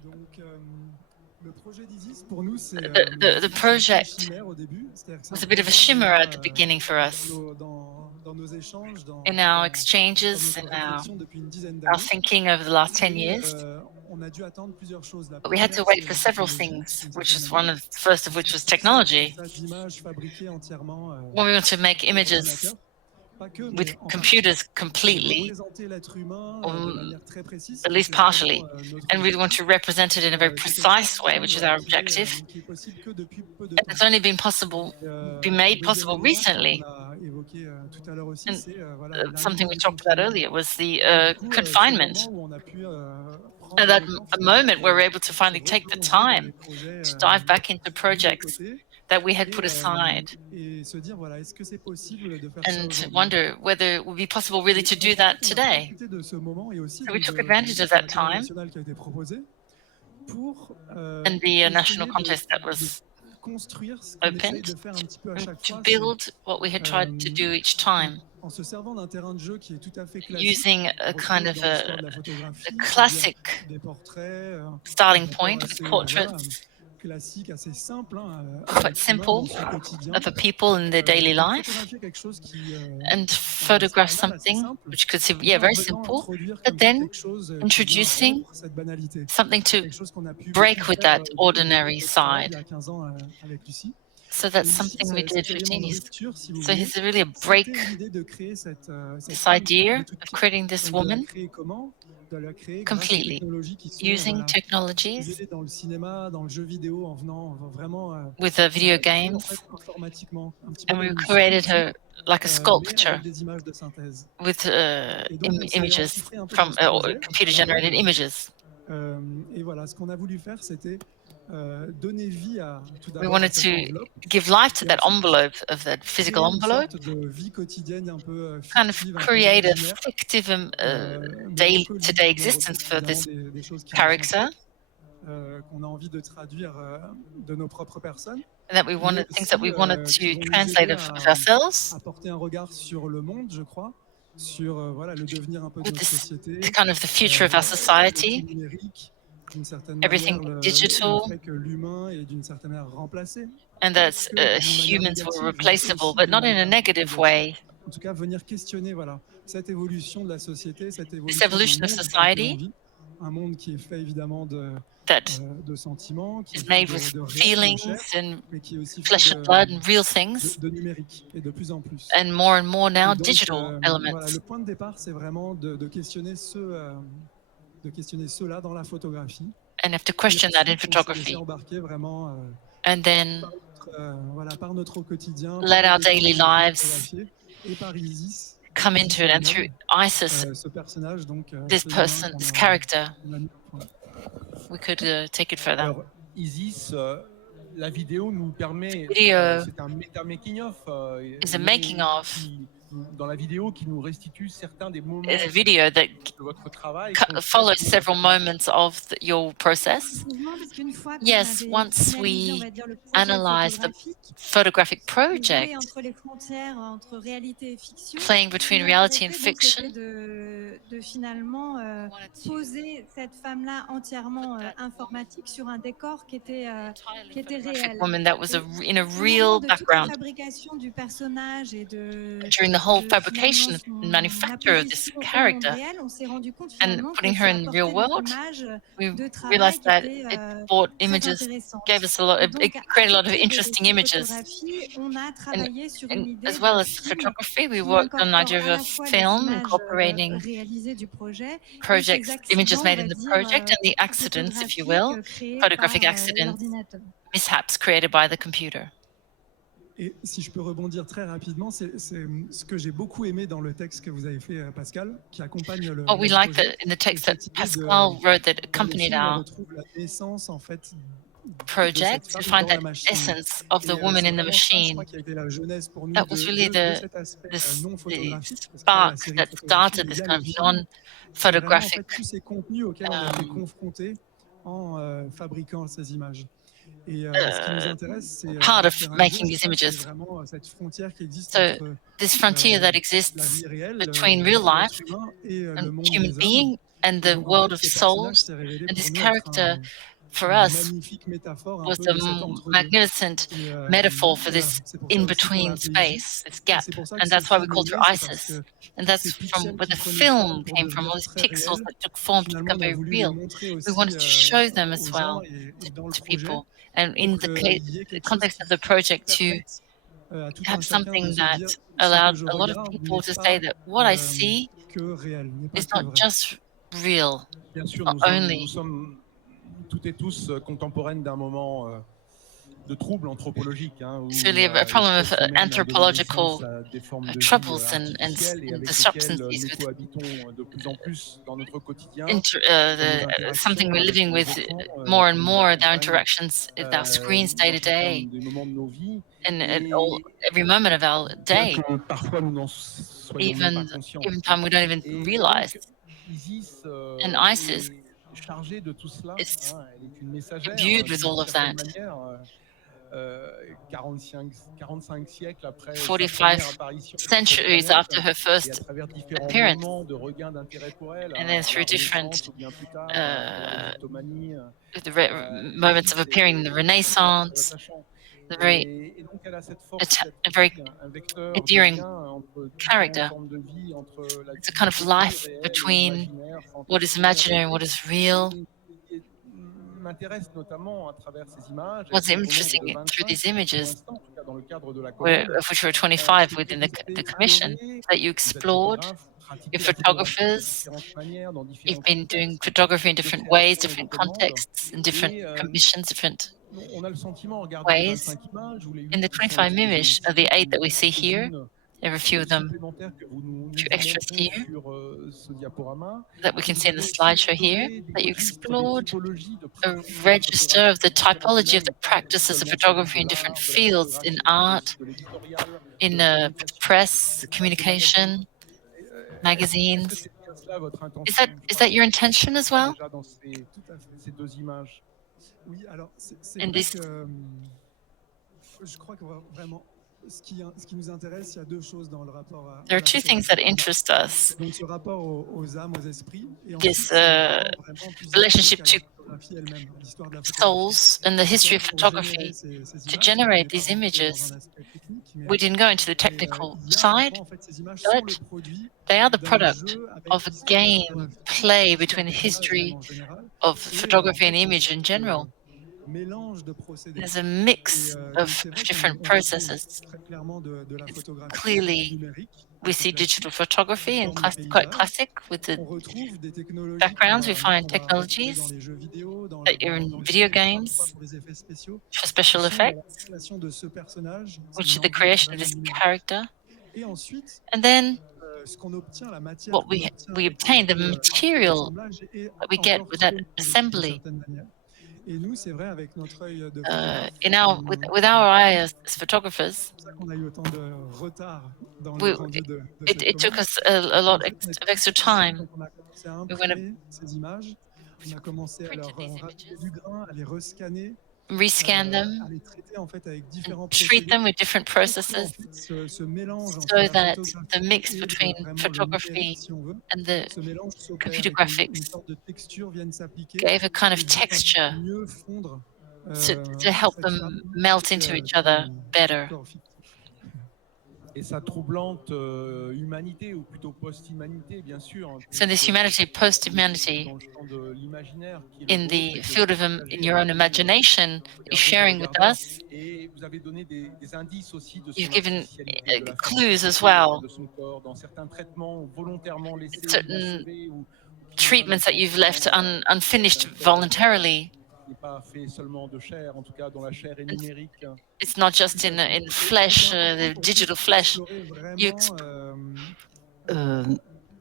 Donc, le projet d'Isis, pour nous, c'est The un peu une project chimère au début. C'est-à-dire que c'est was un a bit of a projet qu'on shimmer at a the beginning for us dans nos échanges, in our dans exchanges, notre in réflexion depuis une dizaine our d'années. thinking over the last 10 Et years. on a dû attendre plusieurs choses. La But we had to première, wait c'est for la several technologie, things, d'une which certaine is manière. one of the first of Parce which que was pour ces technology. passages d'images fabriquées entièrement When we want to make par images ordinateur, pas que, with mais en partie, computers et completely, représenter l'être humain de um, manière très précise, at qui least était vraiment partially, notre and we want objectif. to represent it in a very C'est quelque chose precise way, which is voilà, our objective. qui est possible que depuis peu de And temps. it's only been Un made deuxième possible élément, je crois qu'on recently. a évoqué tout à l'heure aussi, And c'est voilà, something l'élargissement we du talked about confinement. earlier was the Et du coup, ce confinement. moment où on a pu At prendre that le temps a finalement moment where we're able to se finally take the replonger dans des time projets to dive back into mis de projects côté that we had et, put aside se dire voilà, est-ce que c'est possible de faire ça and to aujourd'hui? wonder whether it would be possible really to do Donc, en that fait, on a today. profité de ce moment et aussi So we de took advantage of that l'appel time national qui a été proposé pour and the national essayer contest that de was construire ce qu'on essaye opened, de faire un petit peu à chaque to fois, c'est build what we had tried to do each time, en se servant d'un terrain de jeu qui est tout à fait classique, using qu'on a kind retrouve of dans l'histoire de la a photographie, c'est-à-dire classic des portraits, un starting rapport point with assez voilà, portraits, classique, assez simple hein, à quite l'être humain dans simple, son quotidien, of the people in their daily de life, photographier quelque chose qui and est assez photograph banal, assez something simple, which could seem, yeah, mais en very venant simple, introduire but comme ça then quelque chose qui vient introducing rompre cette banalité. something C'est to quelque chose qu'on a pu beaucoup break with faire that depuis le début de ordinary notre travail il side. y a 15 ans avec Lucie. So Et that's ici, something we did cet 15 élément de years. rupture, si vous So voulez, he's really a c'était break, l'idée de créer cette this femme de idea toute of pièce. creating this Donc de la woman créer comment? De la créer grâce aux completely technologies qui sont using voilà, technologies utilisées dans le cinéma, dans le jeu vidéo, en venant vraiment with video créer en games, fait informatiquement, un petit peu and we comme une created sculpture, her like a mais sculpture avec des images de synthèse. with Et donc on s'est images engouffré un peu dans from ce projet computer là-bas. generated images. Et voilà, ce qu'on a voulu faire, c'était donner vie tout We d'abord à wanted cette to enveloppe, give life to et that ensuite envelope, of that physical créer une envelope, sorte de vie quotidienne un peu kind of fictive, un peu create a imaginaire, fictive mais un day peu to libre. day Nous, on retrouve existence for évidemment this des choses qui nous sont character, propres, qu'on a envie de traduire de nos propres personnes, and that we mais wanted things that aussi we wanted qui to vont nous translate aider of ourselves à porter un regard sur le monde, je crois, sur voilà, le devenir un peu de with notre this société, kind of the future of our le tout society, numérique. D'une certaine everything manière, le digital, fait que l'humain est d'une certaine manière remplacé, and pas that que d'une manière humans were négative, mais replaceable, aussi but d'une not in a manière negative négative. way. En tout cas, venir questionner voilà, cette évolution de la société, cette This évolution du evolution of monde dans lequel on society vit, un monde qui est fait évidemment that de sentiments, qui est is fait made with de réel, de feelings chair, and mais qui est aussi fait flesh and blood and real things, de numérique, et de plus en plus. and more Et now donc, digital voilà, elements. le point de départ, c'est vraiment de questionner de questionner cela dans la photographie. And have to Et question that in ensuite, on s'est laissé photography. embarquer vraiment And then voilà, par notre quotidien, par let les our décors daily qu'on a pu lives photographier, et par Isis, come into Isis it. And through elle-même, Isis, ce personnage, donc this ce humain person, this character, qu'on a mis au point. we could take it further. Alors, Isis, la vidéo nous permet, Video c'est un méta-making-of, is a mais making of, dans la vidéo qui nous restitue certains des is moments a video that de votre travail follows concrètement dans la several photography. moments of your process. Effectivement, parce qu'une fois qu'on Yes, avait once finalisé, on we va dire, le projet analyzed the photographique, photographic de jouer project, entre les frontières, entre réalité et fiction, playing ce between qui nous reality and intéressait, donc, fiction, c'était de finalement wanted to poser cette femme-là entièrement informatique sur un décor qui était entirely photographic réel. woman that was Et in a au moment real de toute la background. fabrication du personnage et During the whole de fabrication finalement and son manufacture of this imposition au monde character réel, on s'est rendu compte and finalement putting que her ça in the real apportait des world, images we de travail realized qui that étaient it brought très images, gave intéressantes. us a lot, Et it donc, à created a lot of côté de interesting ces images. photographies, on a And, travaillé sur and une idée as well de as film photography, we qui worked on the incorpore idea à of a la fois les film images incorporating réalisées du projet et ces projects, images accidents, on made va in the dire, project and the accidents, if you photographiques will, créés photographic par accidents, l'ordinateur. mishaps created by the computer. Et si je peux rebondir très rapidement, c'est ce que j'ai beaucoup aimé dans le texte que vous avez fait, Pascal, qui accompagne What we le like projet. in the C'est text that cette idée Pascal wrote that dans le accompanied film, on our retrouve la naissance en fait de cette project, we femme find dans that la machine. essence of the Et woman c'est in the vraiment ça, je machine. crois, qui a été la jeunesse pour nous That was really de cet aspect non the photographique, parce qu'il y a la spark série that photographie, started mais il this y a kind le of film. C'est vraiment en non-photographic fait tous ces contenus auxquels on a été um, confrontés en fabriquant ces images. Et ce qui nous intéresse, c'est part dans of ce terrain de jeu, making je these crois, c'est images. vraiment cette frontière qui existe So entre this frontier that la exists vie réelle, between real life l'être humain et and le monde human des hommes. being and Et the donc en world fait, of ce personnage souls, s'est révélé and pour this nous être character for une us magnifique métaphore un was peu the de cet entre-deux. magnificent Et metaphor for voilà, this c'est pour ça aussi qu'on l'a in-between appelé space, Isis. this Et gap. c'est pour ça que And ce that's why we film est called né, her c'est parce Isis. que And tous ces that's from pixels where qui the prenaient forme film pour came from, all devenir these très pixels réels, that took form to finalement become on a very voulu les real. montrer We aussi wanted to show them as aux gens well et dans le to projet people. And pour in the qu'il y ait quelque chose context of the project, to permette à tout un have chacun de something se that dire ce que allowed je a lot of regarde people n'est to say pas that what I see que réel, n'est pas is que not vrai. just real, Bien sûr, not nous only. sommes toutes et tous contemporaines d'un moment de troubles anthropologiques, où It's really a problem of l'espèce humaine a donné naissance anthropological à des formes de vie troubles artificielles et and avec lesquelles discrepancies nous with cohabitons de plus en plus dans notre quotidien, dans nos something interactions we're avec living nos with écrans more and qui nous more with our accompagnent interactions with our screens day dans to chacun day des moments de nos vies. and at Et every moment of our bien day, que parfois nous n'en soyons même pas even conscients. time we don't even Et realize. donc, Isis And ISIS est chargée de tout cela. is Elle est une messagère imbued with d'une all of certaine that. manière. 45 siècles après sa 45 première apparition sur cette centuries planète, after her et à first travers différents appearance, moments de regain d'intérêt pour elle, and then à la through different Renaissance ou bien plus tard, à uh, l'Égyptomanie, the et moments puis of appearing in the c'est très, très Renaissance, attachant. the very Et donc elle a cette force d'être a very aussi un vecteur de endearing lien entre différentes character. formes de vie, entre la It's a vie kind of possible, life réelle et between imaginaire, what is fantasmée, imaginary and what rêvée. is real. Et m'intéresse notamment à travers ces images, elles What's sont au nombre interesting de through 25 these pour images, l'instant, en tout cas dans le cadre de la commande, of which were c'est 25 que within vous avez the commission, exploré, that you vous êtes explored, photographe, you're pratiquez la photographie de photographers, différentes manières, dans you've différents been doing contextes photography in de different ways, création et de different commande. contexts, in different Et commissions, different on a le sentiment, en regardant les ways. 25 images ou les In 8 the qui sont 25 exposées images, ici, the 8 ou that we see here, quelques-unes there are a few of them, supplémentaires que few nous extras montrons here sur ce diaporama, that we que can see vous in the avez aussi slideshow here, exploré des that you registres, des explored typologies de a pratique de la register of photographie the dans différents typology of the domaines, practices of seulement celui photography de in different l'art, de la fields, in photographie, mais art, aussi de l'éditorial, de in la communication, press, du magazine. communication, Est-ce que magazines. c'est bien cela votre Is intention? Je is crois that qu'il your y a quelque chose intention de as ça well? déjà dans Tout à fait. ces deux images. Oui, alors c'est In vrai this, que je crois que vraiment, ce qui nous intéresse, il y a deux choses dans le rapport there à are la two things that photographie qu'on a. interest us. C'est donc ce rapport aux âmes, aux esprits, et ensuite This c'est un rapport vraiment plus historique relationship à la to photographie elle-même, à l'histoire de la photographie. souls and the Et history donc of pour générer photography. ces To images, on n'est generate pas these rentré dans un images, aspect technique, we didn't go into the mais technical il y a à la side, fois en fait ces images sont le but produit they are the d'un product jeu avec of a l'histoire de la game photographie, play l'histoire between the de l'image même history en général, of et en photography and fait image in general. mélange de procédés. There's a Et mix donc of c'est vrai different qu'on retrouve processes. très clairement de la It's photographie clearly numérique, we assez see classique, digital photography sous and forme de quite paysage. classic with the On retrouve des technologies backgrounds. We find qu'on va retrouver dans technologies les jeux vidéo, that are dans in le video cinéma parfois games pour les effets spéciaux, for qui special sont la effects, création de ce personnage, c'est which une is the enveloppe creation of vraiment this numérique. character. Et ensuite, And then ce qu'on obtient, la matière what qu'on obtient we avec obtain, un the peu material l'assemblage est that we get encore with trop that numérique d'une assembly. certaine manière. Et nous, c'est vrai, avec notre œil de photographe, In our with our eye as photographers, c'est pour ça qu'on a eu autant de retard dans le we rendu de cette it took commande. us a En lot fait, on est of très extra difficile, time. donc on a commencé à We went and imprimer ces images, on a commencé à printed leur these rajouter images, du grain, à les rescanner, rescan à them, les traiter en fait avec and différents treat procédés them with different pour que en processes fait ce mélange entre so la that the photographie mix et between vraiment le numérique, photography si on veut, and the ce mélange s'opère computer et qu'une graphics sorte de texture vienne s'appliquer gave a kind of et vienne en fait texture mieux fondre to help cette them femme melt into each other ce better. corps fictif. Et sa troublante humanité, ou plutôt post-humanité, bien sûr, hein, So this humanity, post-humanity, dans le champ de l'imaginaire qui est le in vôtre the et que field vous of in partagez your own avec nous, imagination, is regardeurs et sharing with regardeurs. us. Et vous avez donné des indices aussi de You've son given artificialité, de la clues as fabrication well, de son corps, dans certains traitements volontairement laissés certain inachevés ou qui nous treatments indiquent that you've left unfinished d'un corps voluntarily. qui n'est pas fait seulement de chair, en tout cas dont la chair est numérique. It's not just Tout à fait. in Et c'était flesh, important the pour nous digital flesh. d'explorer You vraiment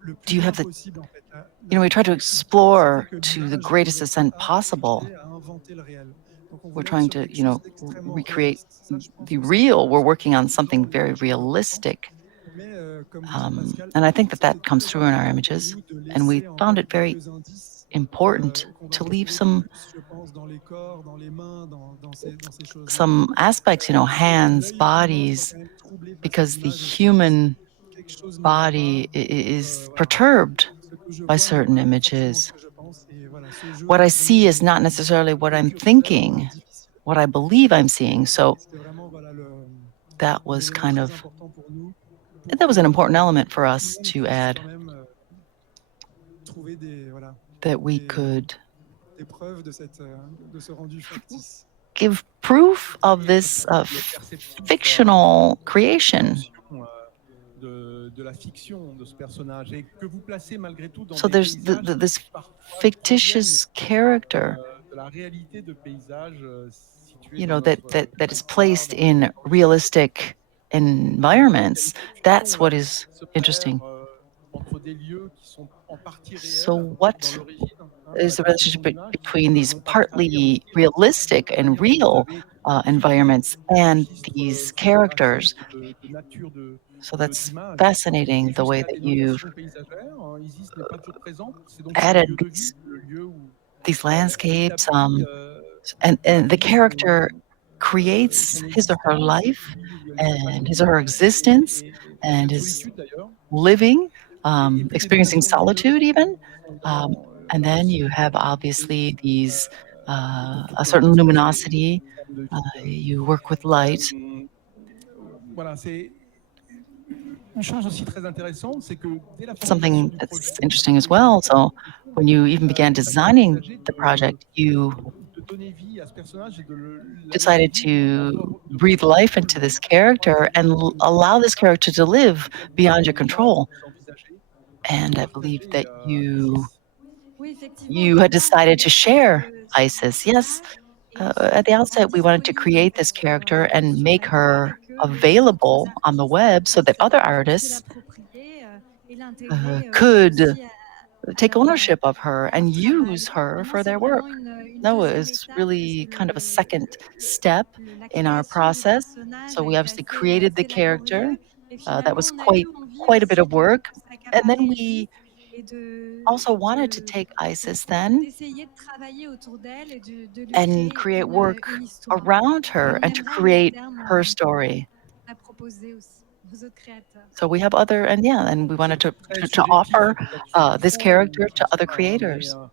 le Do plus you loin have the, possible en fait. we try to L'idée, explore c'était que to the l'image ne greatest devait pas extent possible. chercher à inventer le réel. Donc on We're voulait être trying sur to, quelque chose d'extrêmement recreate réaliste. Ça, je pense the que c'était real. We're c'était working on dans something very l'image qui est important. realistic. Mais comme vous dit Pascal, And I think that c'était that comes très through in our important pour images. nous de And we laisser found encore it very quelques indices important qu'on va to leave retrouver some plus, je pense, dans les corps, dans les mains, dans ces choses-là. aspects, hands, L'œil humain soit bodies, quand même troublé par ces because the images aussi. human Quelque chose ne va body pas. is Voilà. perturbed Ce que je by vois n'est certain pas forcément ce images. que je pense. Et voilà, ce jeu What I entre nous see is not est necessarily what I'm précurseur, thinking, difficile. what I believe I'm seeing. So C'était vraiment voilà, that un was élément kind très of, important pour nous. that was an important element for Tout us le monde to puisse add, quand même trouver that we des, could des preuves de ce rendu factice. give proof of this fictional creation. De la fiction de ce personnage, et que vous placez malgré tout dans So des there's paysages this qui parfois fictitious character, de la réalité de paysages situés you dans know, notre that is territoire, placed dans in notre realistic environments. That's what is se interesting. perd entre des lieux qui sont en partie So réels what dans l'origine, is la the conception relationship d'image, between these non pas de travers, mais partly aussi realistic la and manière dont vous real avez étudié environments les and registres these photographiques characters? de nature So that's d'image, et fascinating the way jusqu'à that des you've notations paysagères. Isis n'est pas toujours présente, c'est donc sur le added lieu de vie, le lieu où these petit à landscapes, petit and the gravit character creates son his or her existence et life puis où elle and his or s'épanouit her existence et and cette is solitude d'ailleurs living, et peut devenir experiencing solitude lumineuse even. pendant, And là then aussi you have et obviously these et pour a toute notre certain espèce et luminosity. forme de vie. You work with light. Voilà, c'est une chose aussi très intéressante, c'est que dès la formulation Something du projet, that's interesting as well. So when you even began vous avez designing envisagé the project, you de donner vie à ce personnage et de l'amener decided vivre en to dehors de breathe votre life contrôle. into this character and allow this character to live Quel beyond your endroit control. vous envisagez de And I believe partager that you Isis? Oui, effectivement, au you had départ, on decided to voulait créer share ce Isis. Yes, personnage et au fur et à at the mesure, en outset, we wanted to disponible en create fait this character and sur make la toile her et que les autres available on the artistes web so that other puissent se artists l'approprier et l'intégrer could aussi à take ownership of her leur and use travail. Donc her maintenant, for c'est their work. vraiment une That deuxième was étape. really C'est kind of a second step la in our création du process. personnage So a we été obviously assez, created the assez character. laborieux et That finalement, was on a eu envie quite a bit aussi of de work. And then s'accaparer we Isis et also wanted to take Isis then d'essayer de travailler autour d'elle et de lui and créer create work une histoire. around Et her on and to aimerait à long create terme her story. la proposer aussi aux autres créateurs. So we have other, and yeah, and we wanted C'est très to subjectif offer et peut-être sur this faux ou character to other transparent, hein, mais creators.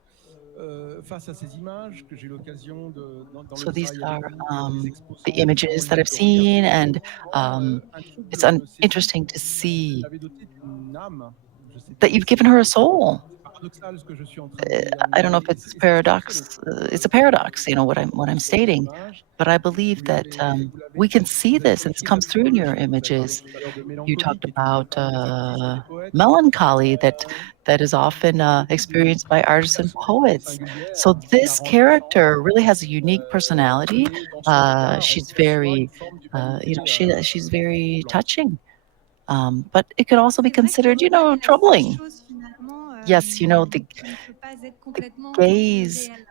face à ces images que j'ai l'occasion dans So le these travail avec are vous, des the exposants images that formels I've de seen, regarder, and un it's trouble me saisit. interesting to Vous see l'avez doté d'une âme. Je sais that bien que you've given her a soul. c'est paradoxal ce que je suis en train de dire, I don't know if mais it's c'est ce qui fait le paradox. It's a paradox, you know what I'm sur vos stating. images. But I believe that we can see this, and this comes through in your Vous avez parlé images. tout à l'heure de You mélancolie, talked qui est une des about marques des artistes et des poètes. melancholy that is often Beaucoup experienced by de artists and personnalités poets. So singulières qui la this rendent touchante, character really has a unique personality. et dans son regard, on She's perçoit une very, forme d'humanité she's very troublante. touching. But it could also be C'est vrai que le considered, regard est la seule troubling. chose finalement Yes, qui ne peut pas être the complètement gaze réel.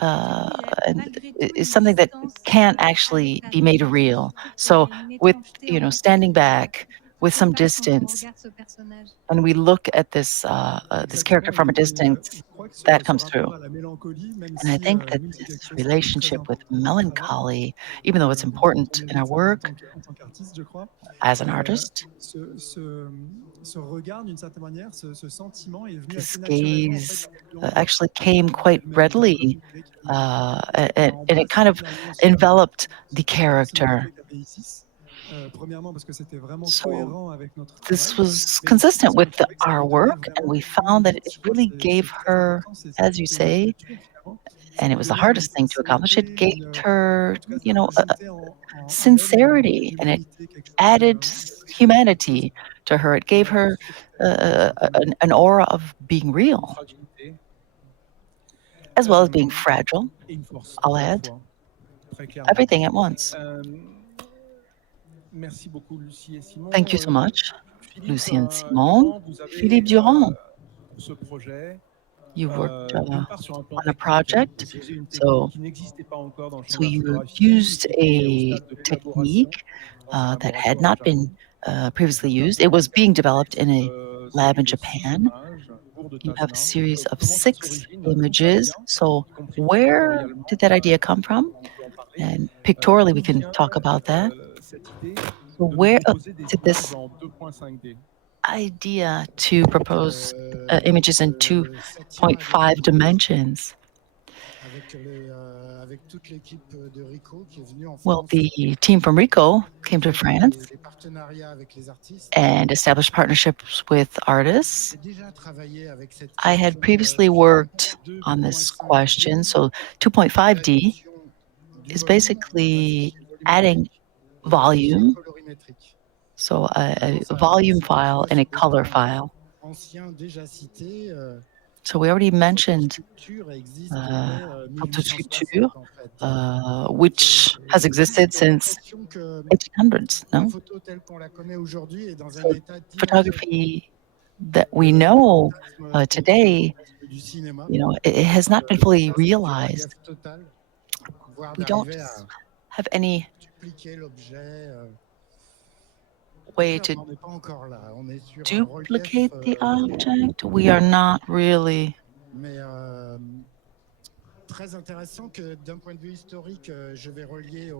Et du coup, il y a and malgré tout is une something that distance can't avec actually la be made réalité. real. Je trouve qu'il y So a une with étrangeté en fait standing back qui with se some passe quand on distance, regarde ce personnage. and we look at this character Exactement, from a je distance, crois que that ce comes rapport through. à la mélancolie, même And I si think that nous, c'est this quelque chose qui est très relationship with important dans notre travail, melancholy, even though it's on important est in our dans ça en work en tant qu'artiste, je crois, as an euh, artist, ce, ce, ce regard, d'une certaine manière, ce sentiment est venu this assez naturellement en fait gaze en voulant actually came quite elle-même, comme readily, vous disiez, qu'elle and it embrasse kind of pleinement enveloped the la character. personnalité qu'avait Isis. Premièrement parce que c'était vraiment So cohérent avec notre this travail, was mais aussi consistent parce qu'on with trouvait que ça our lui donnait work, and vraiment we une found that it limite. Je crois que really gave c'est très her, important, c'est as you une say, écriture finalement. Ça and it lui was the donnait une hardest thing to accomplish. It sincérité, gave her, en tout cas, ça rajoutait en elle sincerity, une and it humanité, quelque chose added quelque chose humanity to her. It gave vraiment her surhumain, d'une certaine manière. an aura of being Une real, fragilité as well as being fragile. et une force I'll tout à la add fois, très clairement. everything at once. Merci beaucoup, Lucie et Thank you Simon. so much, Philippe Lucy and Simon. Durand, vous avez Philippe Durand, pour ce projet, you worked d'une part sur un plan on a technique, project. posé une technique So, qui n'existait pas encore dans le champ so de la you photographie used et qui est au a stade de l'élaboration technique dans un that had laboratoire au not Japon. been previously Vous used. It avez was un being developed texte, in a lab in celui de 6 Japan. images, cours de You have a Tasma. series of Comment ça 6 s'origine? D'où ça images. vient? So, Y compris where pictorialement, did that idea come from? on peut en parler. And pictorially, we D'où can vient talk about that. cette idée So, de nous where proposer des did images this en 2.5D? idea to propose images in Satya 2.5 dimensions? avec toute l'équipe de Rico qui est venue en Well, France. the team from Rico came to Fait France des partenariats avec les artistes. and established partnerships with artists. J'ai déjà travaillé avec cette I had question, previously worked on this 2.5D, question. So 2.5D du is volume dans un basically fichier adding volumétrique et un fichier volume, colorimétrique. so a Ça, volume c'est à la file fois and a sur des color plans file. anciens déjà cités. So we already mentioned Photosculpture existe dès photosculpture, 1860 en fait. which has existed J'ai since l'impression que 1800s, la no? photo telle qu'on la connaît aujourd'hui est dans un So état d'inachevé. photography that we know today, Du cinéma, it has not been fully là, c'est du realized. relief total, voire We don't d'arriver à have any dupliquer l'objet. way On to n'en est pas encore là. On est sur un relief, duplicate the object. We are not really. mais très intéressant que d'un point de vue historique, je vais relier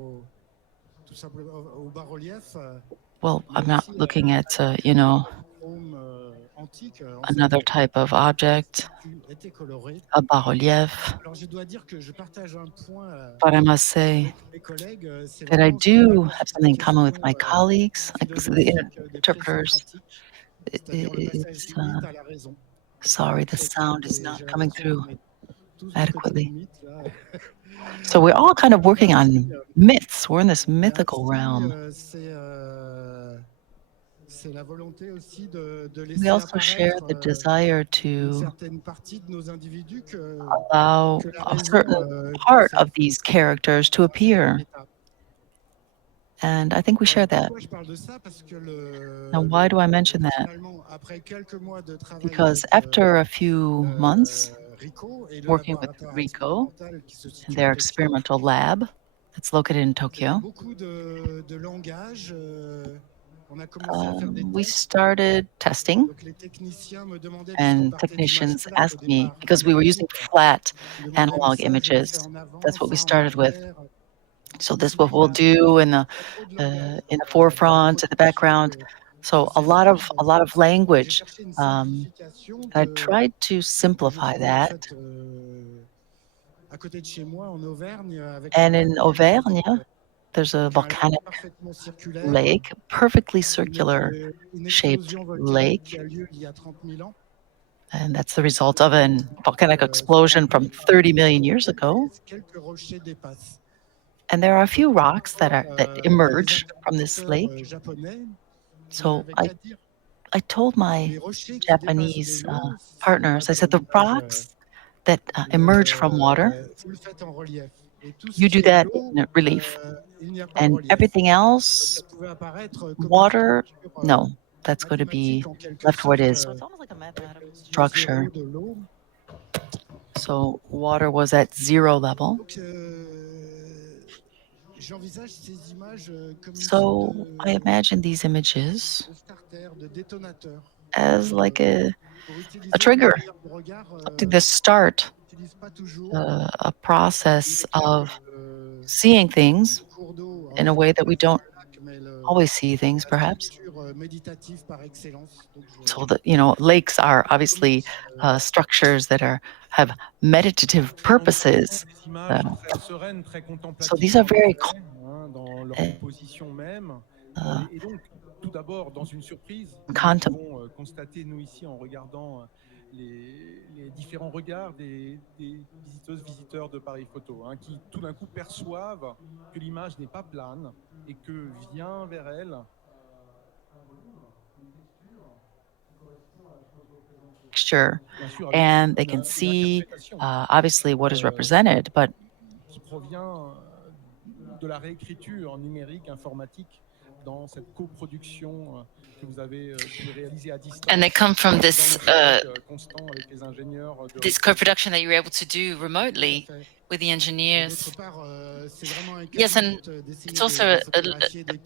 tout simplement au bas-relief. Well, Il y a I'm not aussi looking at, un monochrome antique. En fait, another type of la object, statue était colorée. a bas-relief, Alors, je dois dire que je partage un point but I must say avec mes collègues. C'est that I vraiment do finalement have sur cette something in common with question my colleagues, like the philosophique des interpreters. présocratiques, c'est-à-dire le passage It's, du mythe à la raison. sorry, the Socrate sound is et not j'ai coming l'impression through qu'on est tous du côté du adequately. mythe là. So we're all kind of working Merci. on myths. We're in this mythical Merci. realm. C'est la volonté aussi de We laisser also share apparaître the desire une to certaine partie de nos individus allow que la a raison certain part of conserve these characters to dans un certain appear. état. And I think we Voilà, share that. pourquoi je parle de ça? Parce que Now, why do I mention that? finalement, après quelques mois de travail Because avec after a few months RICO et le working with laboratoire Rico expérimental qui se and situe à their Tokyo, experimental lab that's located in il y avait Tokyo, beaucoup de langage. On a commencé à faire des we tests. started testing, Donc les techniciens me demandaient, puisqu'on and partait d'images technicians plates au asked me, départ, because we were using analogiques, flat ils me demandaient, mais analog ça, je le fais images. en avant, That's what we ça en started with. arrière. So Je me this suis what dit, we'll do il y a trop de langage in the dans la forefront, in the production background. So ces images. a lot of Et j'ai language. cherché une Um, simplification I que tried to j'ai simplify trouvée en that. fait à côté de chez moi en Auvergne avec un And lac in qui Auvergne, there's a donc un lac volcanic parfaitement circulaire, lake, perfectly circular une shaped explosion volcanique qui lake. a lieu il y a 30 000 ans. And that's the result of a volcanic C'est explosion from rempli par 30 des million years hydrogènes ago. et quelques rochers dépassent. And there are a Donc few pour rocks that that les emerge from this interlocuteurs lake. japonais, ils So n'avaient qu'à dire I told my les rochers qui dépassent de Japanese l'eau, là partners, I c'est said, une the image rocks that emerge from water, vous le faites en relief. Et tout ce you do qui est that l'eau, in relief. il n'y a pas de And relief. everything Donc ça else, pouvait apparaître comme une water, structure no, that's going to be mathématique en quelque left where it sorte, is. So it's almost like a avec mathematical le niveau structure. zéro de l'eau. So water was at zero level. Donc j'envisage ces images comme une sorte So I imagine these images de starter, de détonateur. as like Pour a utiliser le trigger, meilleur regard, something to start on n'utilise pas toujours a process of le seeing things cours d'eau. En in a fait, way that we c'est don't un lac, mais always see things, la perhaps. structure méditative par excellence. Donc So that, lakes are obviously structures that have meditative purposes. Des images très sereines, très So contemplatives these are en very effet, dans leur composition même. Et donc, tout d'abord, dans une surprise, nous pouvons constater, nous ici, en regardant les différents regards des visiteuses, visiteurs de Paris Photo, qui tout d'un coup perçoivent que l'image n'est pas plane et que vient vers elles texture, and they can see obviously what is represented, but qui provient de la réécriture numérique, informatique, dans cette coproduction que vous avez pu réaliser à distance. And they come from this constant avec les ingénieurs this co-production that you were able to do remotely with the engineers. Yes, and it's also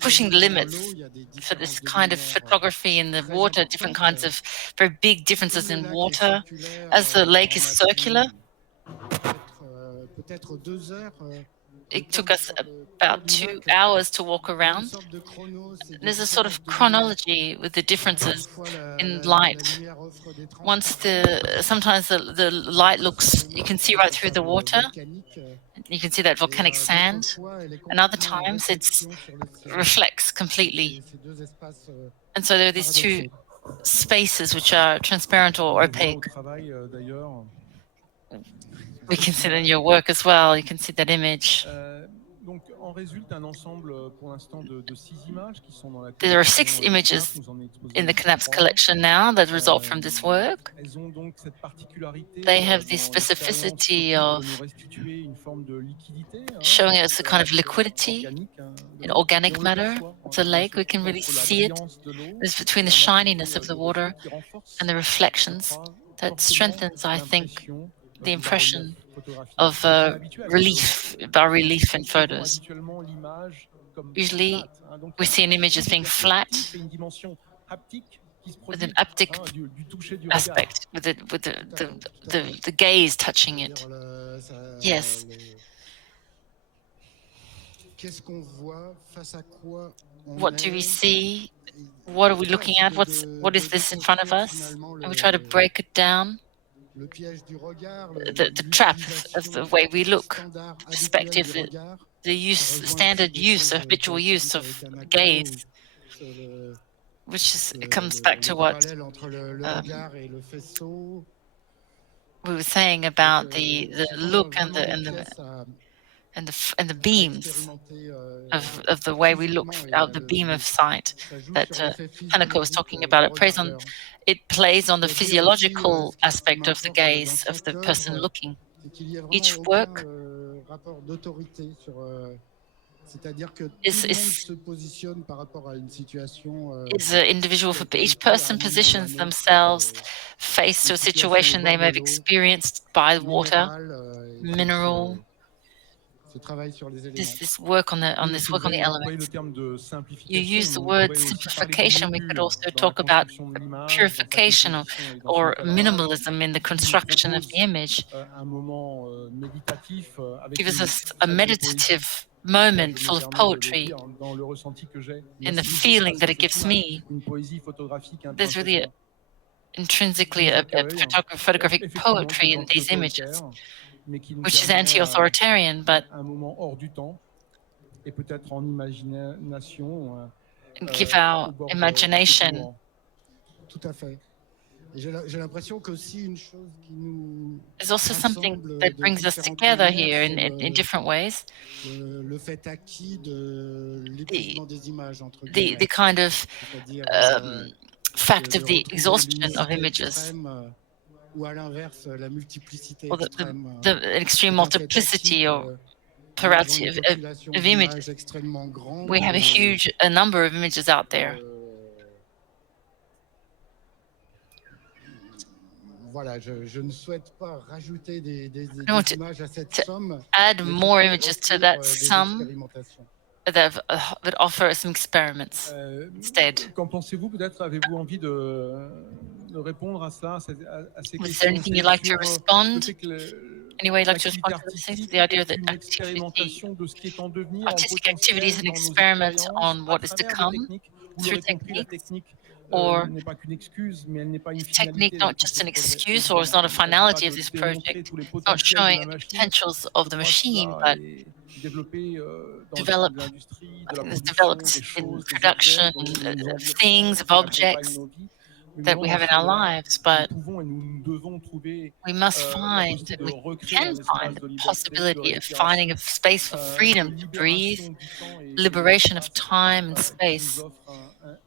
pushing the limits for this kind of photography in the water, different kinds of very big differences in water. As the lake is circular, it took us about 2 hours to walk around. There's a sort of chronology with the differences in light. Sometimes the light looks, you can see right through the water. You can see that volcanic sand. And other times it reflects completely. And so there are these two spaces which are transparent or opaque. We can see that in your work as well. You can see that image. Donc, en résulte un ensemble pour l'instant de 6 images qui sont dans la There are 6 images in the Knapp's collection now that result from this work. Elles ont donc cette particularité They have the specificity of nous restituer une forme de liquidité, showing us a kind of liquidity in organic matter of the lake. We can really see it. It's between the shininess of the water and the reflections that strengthens, I think, the impression of relief, bas-relief in photos. Usually, we see an image as being flat with an haptic aspect, with the gaze touching it. Yes. qu'est-ce qu'on voit, face à quoi on What do we est. see? What are we Voilà, looking c'est at? What is de this in front of déconstruire us? finalement And we try to break it down. le piège du regard, The trap of the l'utilisation way we look, standard, habituelle du perspective, regard. the Ça use, rejoint aussi standard des use, choses qui ont habitual été use dites of avec Anako, gaze, sur which is, it comes back le to what parallèle entre le um, regard et le faisceau. we were saying Donc, about the ce sont look vraiment des pièces and the à beams expérimenter of the way we look physiquement. Et out the beam of sight ça joue that sur l'effet Hanako was physiologique talking about. du It regardeur. plays on Je the dois dire aussi, physiological ce qui aspect of the m'importe dans gaze of the chaque person œuvre, looking. c'est qu'il n'y ait vraiment Each aucun work rapport d'autorité sur. C'est-à-dire que tout is le monde is se positionne par rapport à une situation is individual. qui a For été each vécue à person un moment ou à positions un autre, themselves face une to a situation au situation they bord may de have l'eau, experienced by water, minérale, et donc mineral. ce travail sur les éléments. This work on Oui, this c'est work on vrai, the vous employez le elements. terme de You simplification, use mais the on word pourrait aussi parler de simplification. We could mesure also dans la talk about construction de l'image, dans sa purification composition et dans son or cadrage, minimalism in the qui nous construction of the propose image. un moment méditatif avec Gives une us a très belle poésie. meditative Là, moment je me full of permets de le poetry dire dans le ressenti que j'ai. and the Merci Lise, feeling parce that que it c'est gives me. une poésie photographique There's really intrinsèquement intrinsically qui nous a accueille, photographic effectivement, qui est poetry in these images, anti-autoritaire, mais qui nous which is permet anti-authoritarian, but un moment hors du temps et peut-être en imagination give our au bord de ces imagination. boulevards. Tout à fait. Et j'ai l'impression qu'aussi une chose qui nous There's also something rassemble that de brings us différentes together manières, here c'est in different ways. le fait acquis de The l'épuisement des images, entre the guillemets. kind of C'est-à-dire fact de of the retrouver exhaustion of l'unicité images, extrême, ou à l'inverse, la multiplicité or extrême. the extreme C'est un fait acquis multiplicity or que nous avons plurality une population of images. d'images extrêmement grande We have a number of images out there. Voilà, je ne souhaite pas rajouter des I want images à cette to somme, add mais more plutôt images to offrir that des sum expérimentations. that offer some experiments instead. Qu'en pensez-vous? Peut-être avez-vous envie de répondre à ça, à ces Was there questions? anything C'est you'd like to sur le respond? fait que Any way you'd like to l'activité respond to this? artistique The idea est that une expérimentation de ce qui est en devenir, en artistic activity is potentiel an dans nos experiment expériences on à what is to travers des come techniques. Vous through l'aurez compris, la techniques, technique or n'est pas qu'une excuse, mais elle n'est pas une is technique finalité de not tous just ces an projets, excuse or is évidemment. not a Il ne s'agit pas finality of de this démontrer project? tous les It's not potentiels de showing la the machine. potentials Je of the crois que machine, cela but est développé dans le champ develop de l'industrie, de la is production, des developed in choses, des objets production dont nous nous of environnons, things, of qui accompagnent objects nos vies. Mais that we non, have in our au-delà, lives, nous but pouvons et nous devons trouver we must la find, possibilité de we recréer can un find espace the de liberté, de possibility of finding a respiration, space for de freedom to breathe, libération du temps et de liberation of l'espace time and qui nous space offre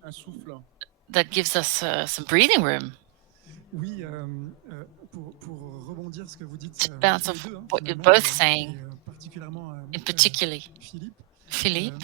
un souffle. that gives us some breathing room. Oui, pour rebondir ce que vous dites To bounce tous les off deux, what you're finalement, both saying, et particulièrement in particularly Philippe, Philippe,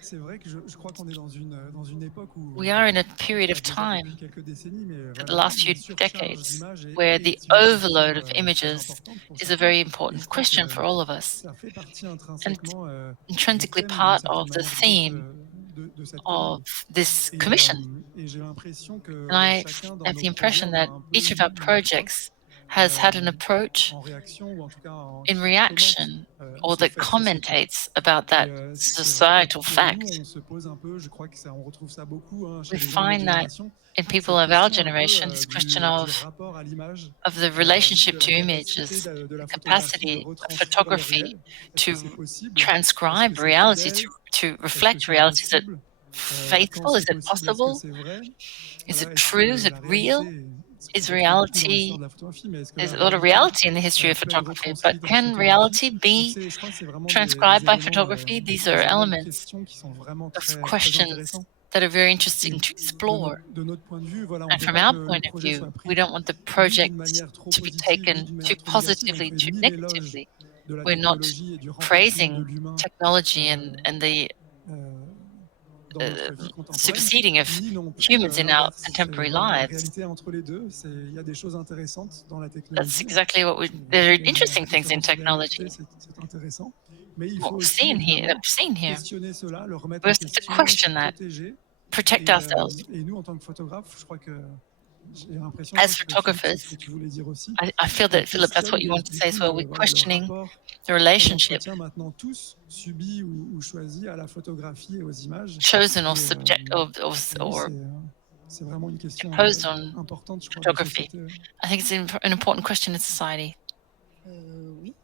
c'est vrai que je crois qu'on est dans une époque où, we are in a period bah, of déjà depuis time quelques décennies, mais for the voilà, last la few surcharge decades d'images where the est une question overload of très images importante pour is a chacun. very Et important je crois que question for all of us, ça fait partie and intrinsèquement du intrinsically thème, d'une part certaine of the manière, theme de cette of commande. this Et, commission. et j'ai l'impression And que I chacun dans have nos the projets, impression on a that un peu each of our une approche projects has had an euh, approach en réaction, ou en tout cas in qui commente reaction or ce that fait sociétal. commentates about Et that c'est vrai que societal pour nous, fact. on se pose un peu, je crois que ça, on retrouve ça beaucoup chez We les gens de notre find that génération, in people cette of our question un peu generation, this question du rapport à l'image, of the de relationship la to capacité images, de the la photographie de capacity of retranscrire le photography réel. Est-ce que to c'est possible? Est-ce que transcribe c'est reality, fidèle? to Est-ce que reflect c'est reality. Is it possible? Quand faithful? Is c'est it possible, est-ce que possible? c'est vrai? Is Voilà, it est-ce que true? Is it la réalité, real? c'est Is peut-être fait beaucoup dans reality l'histoire de la photographie, mais est-ce que there's la a lot of réalité reality in the history of peut être photography, but retranscrite en can photographie? reality Donc be je crois que c'est vraiment transcribed by photography? These are des éléments de elements questions qui sont vraiment of très questions intéressants. that are very Et interesting to explore. de notre point de vue, voilà, on And ne veut from pas que our le point of projet view, soit we pris don't want the ni d'une project manière trop to be positive, ni taken d'une too manière trop négative. On positively, fait too ni l'éloge negatively. de la We're not technologie et du remplacement de praising l'humain technology euh, and the euh, dans notre vie contemporaine, superseding of ni non plus humans in our l'inverse. C'est contemporary voilà, la lives. réalité entre les deux. Il y a des choses intéressantes dans la That's technologie. exactly what we. Je trouve There are qu'il y a une interesting things in conférence sur la technology. NFT, c'est intéressant. Mais il What faut we've aussi seen here, that évidemment we've seen here, questionner cela, le remettre we en have to question, se question that, protéger. protect ourselves. Et nous, en tant que photographes, je crois que j'ai l'impression As que Philippe, c'est ce que photographers, tu voulais dire aussi, I feel on that, Philip, that's questionne what you want to du say as coup well. We're voilà, le questioning rapport the qu'on relationship, entretient maintenant tous, subi ou choisi à la photographie et aux images. chosen or Et, subject et oui, or c'est vraiment une question imposed on importante, je crois, de photography. société. I think it's an important question in society. Oui.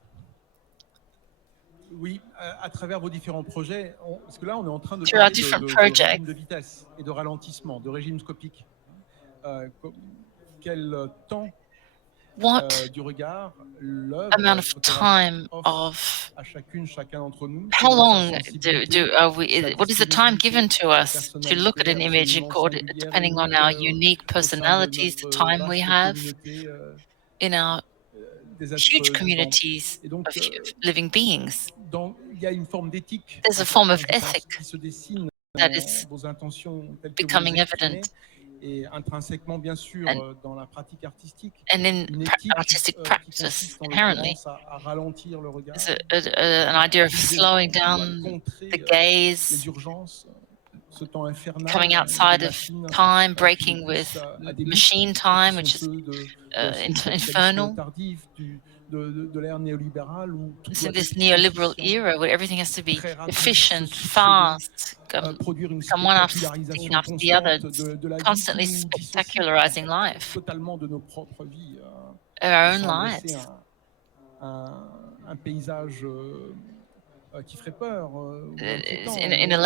Oui, à travers vos différents projets, parce que là, on est en train de Through our parler different de régime de projects, vitesse et de ralentissement, de régime scopique. Quel temps what du regard amount l'œuvre of photographique time offre of à chacune, chacun d'entre nous how selon sa long sensibilité, are we sa what is the time given disponibilité, to sa us to look at personnalité an image absolument singulière et depending on unique our unique au sein de personalities, the notre time we vaste have communauté in our des huge êtres vivants. communities Et donc, of living beings? il y a une forme d'éthique, There's a form of je ethic pense, qui se dessine that dans is vos intentions telles que vous les becoming evident, exprimez, et intrinsèquement, bien sûr, and dans la pratique artistique. and in Une éthique artistic qui practice consiste en inherently l'occurrence à ralentir le is regard, an à idea of briser slowing ou à down the contrer les gaze, urgences, ce temps infernal coming des outside of machines time, qui nous breaking poussent with à des buts machine qui time, sont which is ceux du capitalisme infernal. tardif, de l'ère néolibérale où tout It's in doit this être neoliberal efficient, era where everything has to be très rapide, se efficient, succéder, fast, produire une come one after thing spectacularisation after the other, constante de la vie qui constantly nous dissocie en spectacularizing fait life, totalement de nos propres vies, our own sans dresser lives, un paysage qui ferait peur ou inquiétant, in mais in nous a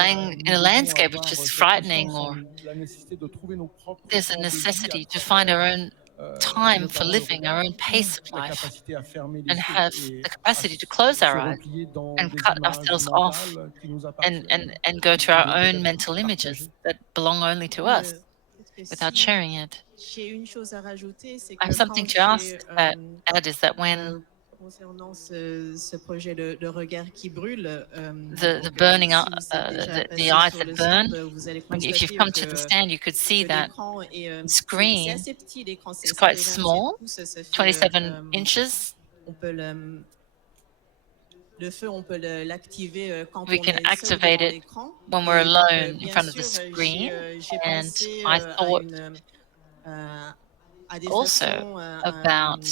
devons landscape which avoir is cette frightening, conscience or la nécessité de trouver nos propres there's a temps de vie à necessity to find our travers own time for notamment le living, our regard, own ou pace of la life, capacité à fermer and les yeux have et the à capacity to close our se eyes replier dans and des cut images ourselves off mentales qui nous appartiennent, and go to qui our devraient own être mental images partagées. that belong only to Oui, us peut-être que without si sharing it. j'ai une chose à rajouter, c'est I have que something quand to ask j'ai add is that when concernant ce projet de regard qui brûle, the donc burning si vous êtes déjà the passé eyes sur that le burn, stand, vous allez when if you've constater come to the stand, you could see que that l'écran est the c'est screen assez petit, l'écran, is ça quite fait 27 small, pouces, ça fait 27 inches. on peut le feu, on peut l'activer quand We on can est seul activate devant it l'écran. when we're Et donc, alone in bien front of the sûr, screen. j'ai And pensé I thought à des also façons about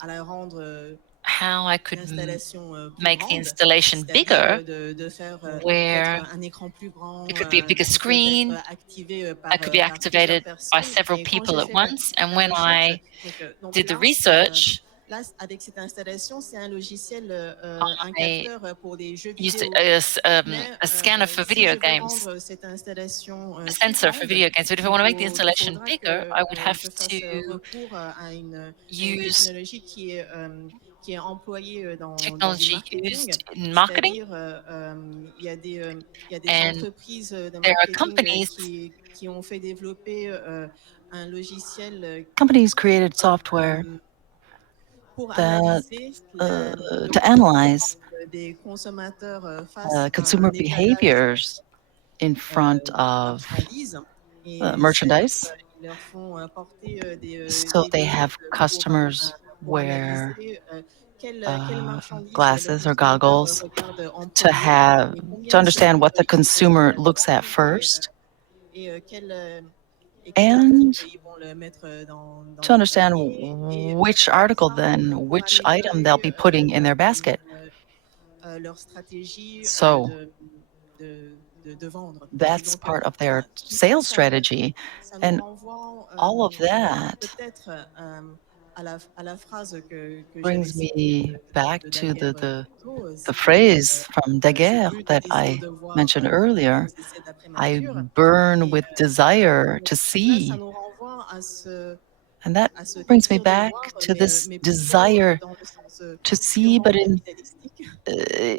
à la rendre how I could l'installation plus make the grande, installation c'est-à-dire bigger, de faire peut-être where un écran plus grand it could be a bigger qui peut être screen activé that could be par plusieurs activated by personnes. several Et quand people j'ai at fait once. And la when recherche, I donc did the là, research, là, avec cette installation, c'est un logiciel, un I capteur pour des jeux used vidéo. Mais a scanner for si video je veux games, rendre cette installation a plus sensor for grande, video games. But if I want to make the il installation faudra bigger, que I would have je fasse to recours à une use technologie qui est employée dans du technology marketing, used in marketing. c'est-à-dire il y a des And entreprises de there are marketing companies qui ont fait développer un logiciel Companies created software euh, pour that analyser le to analyze comportement des consommateurs face à consumer un étalage behaviors in front de of marchandises. Et certes, merchandise. ils leur font porter So des they lunettes have customers pour wear analyser quelles marchandises le glasses or consommateur goggles regarde en to premier, have et to combien de understand secondes what the ils vont consumer looks at regarder first et quel article and ils vont le mettre dans to leur understand panier. Et which comme article ça, then, pour which item they'll améliorer be putting in their basket. leur stratégie So de vendre. Et that's donc, part of ça, their tout ça, sales strategy. ça nous And renvoie all of that peut-être à la phrase que j'avais brings citée me back de to Daguerre the, tantôt, the c'est-à-dire phrase from je Daguerre brûle de that désir I de voir mentioned aux earlier. essais d'après I nature. burn Et with desire donc to là, ça see. nous renvoie And that à ce brings me désir de back voir, to this mais plutôt desire dans le sens to see, purement but in capitalistique.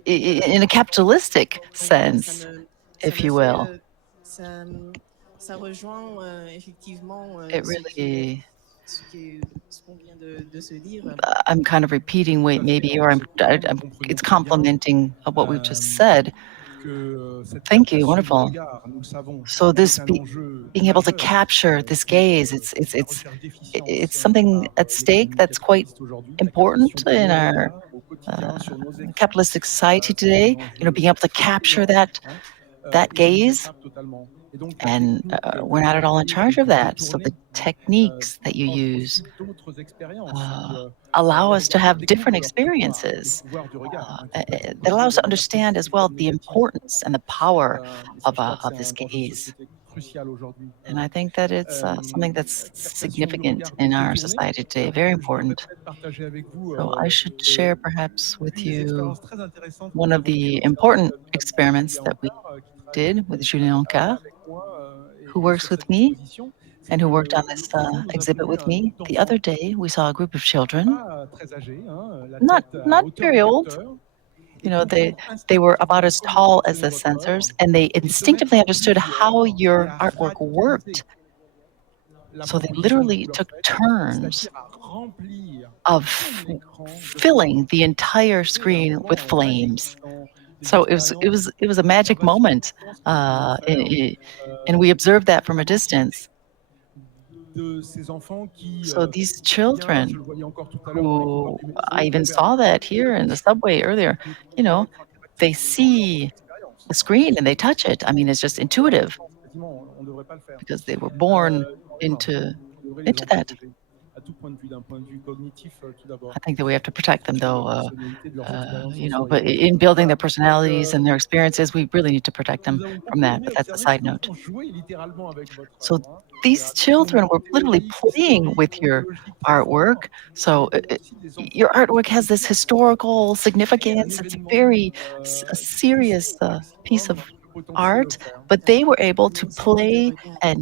in a capitalistic Donc voilà, sense, ça if me you fait, will. ça, ça rejoint effectivement It really, ce qu'on vient de se dire. I'm kind of repeating, Tout wait, à fait. maybe, En or ce que nous comprenons it's très bien, complementing what we've just euh, said. que cette Thank you, captation du wonderful. regard, nous le savons, So est this un enjeu being able to majeur capture this pour gaze, la recherche d'efficience it's something par at stake l'économie that's quite capitaliste aujourd'hui, la captation important de in nos our regards au quotidien sur nos écrans. capitalistic society C'est un today. enjeu Being able to capture prégnant, hein, that et ça nous gaze échappe totalement. And we're not at all in charge of that. So the techniques that you use allow us to have different experiences. That allows us to understand as well the importance and the power of this gaze. And I think that it's something that's significant in our society today, very important. So I should share perhaps with you one of the important experiments that we did with Julien Car, who works with me and who worked on this exhibit with me. The other day, we saw a group of children, not very old. You know, they were about as tall as the sensors, and they instinctively understood how your artwork worked. So they literally took turns of filling the entire screen with flames. So it was a magic moment, and we observed that from a distance. So these children, who I even saw that here in the subway earlier, you know, they see the screen and they touch it. I mean, it's just intuitive because they were born into that. I think that we have to protect them, though. But in building their personalities and their experiences, we really need to protect them from that. But that's a side note. So these children were literally playing with your artwork. So your artwork has this historical significance. It's a serious piece of art, but they were able to play and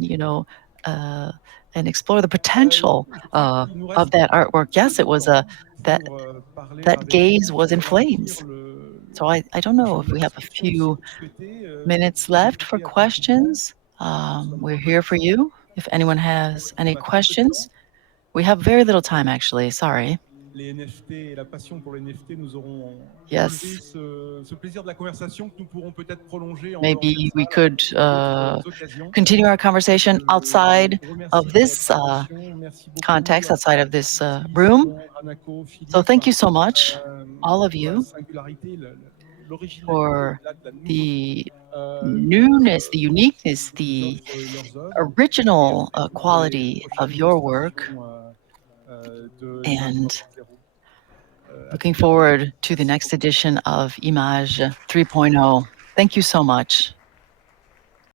uh, and explore the potential of that artwork. Yes, it was that gaze was in flames. So I don't know if we have a few minutes left for questions. We're here for you. If anyone has any questions, we have very little time, actually. Sorry. Les NFT et la passion pour les NFT nous auront Yes. relevé ce plaisir de la conversation que nous pourrons peut-être prolonger en dehors de Maybe we ça could à d'autres occasions. continue our conversation outside of this Merci beaucoup context, outside of this room. Simon, Hanako, So Philippe, thank you so much, all of pour la you, singularité, l'originalité for au-delà de la the nouveauté newness, the uniqueness, qui the offrent leurs œuvres. Et original rendez-vous pour les quality of prochaines your work, expositions de Image and 3.0. looking forward to the next edition of Image 3.0. Thank you so much.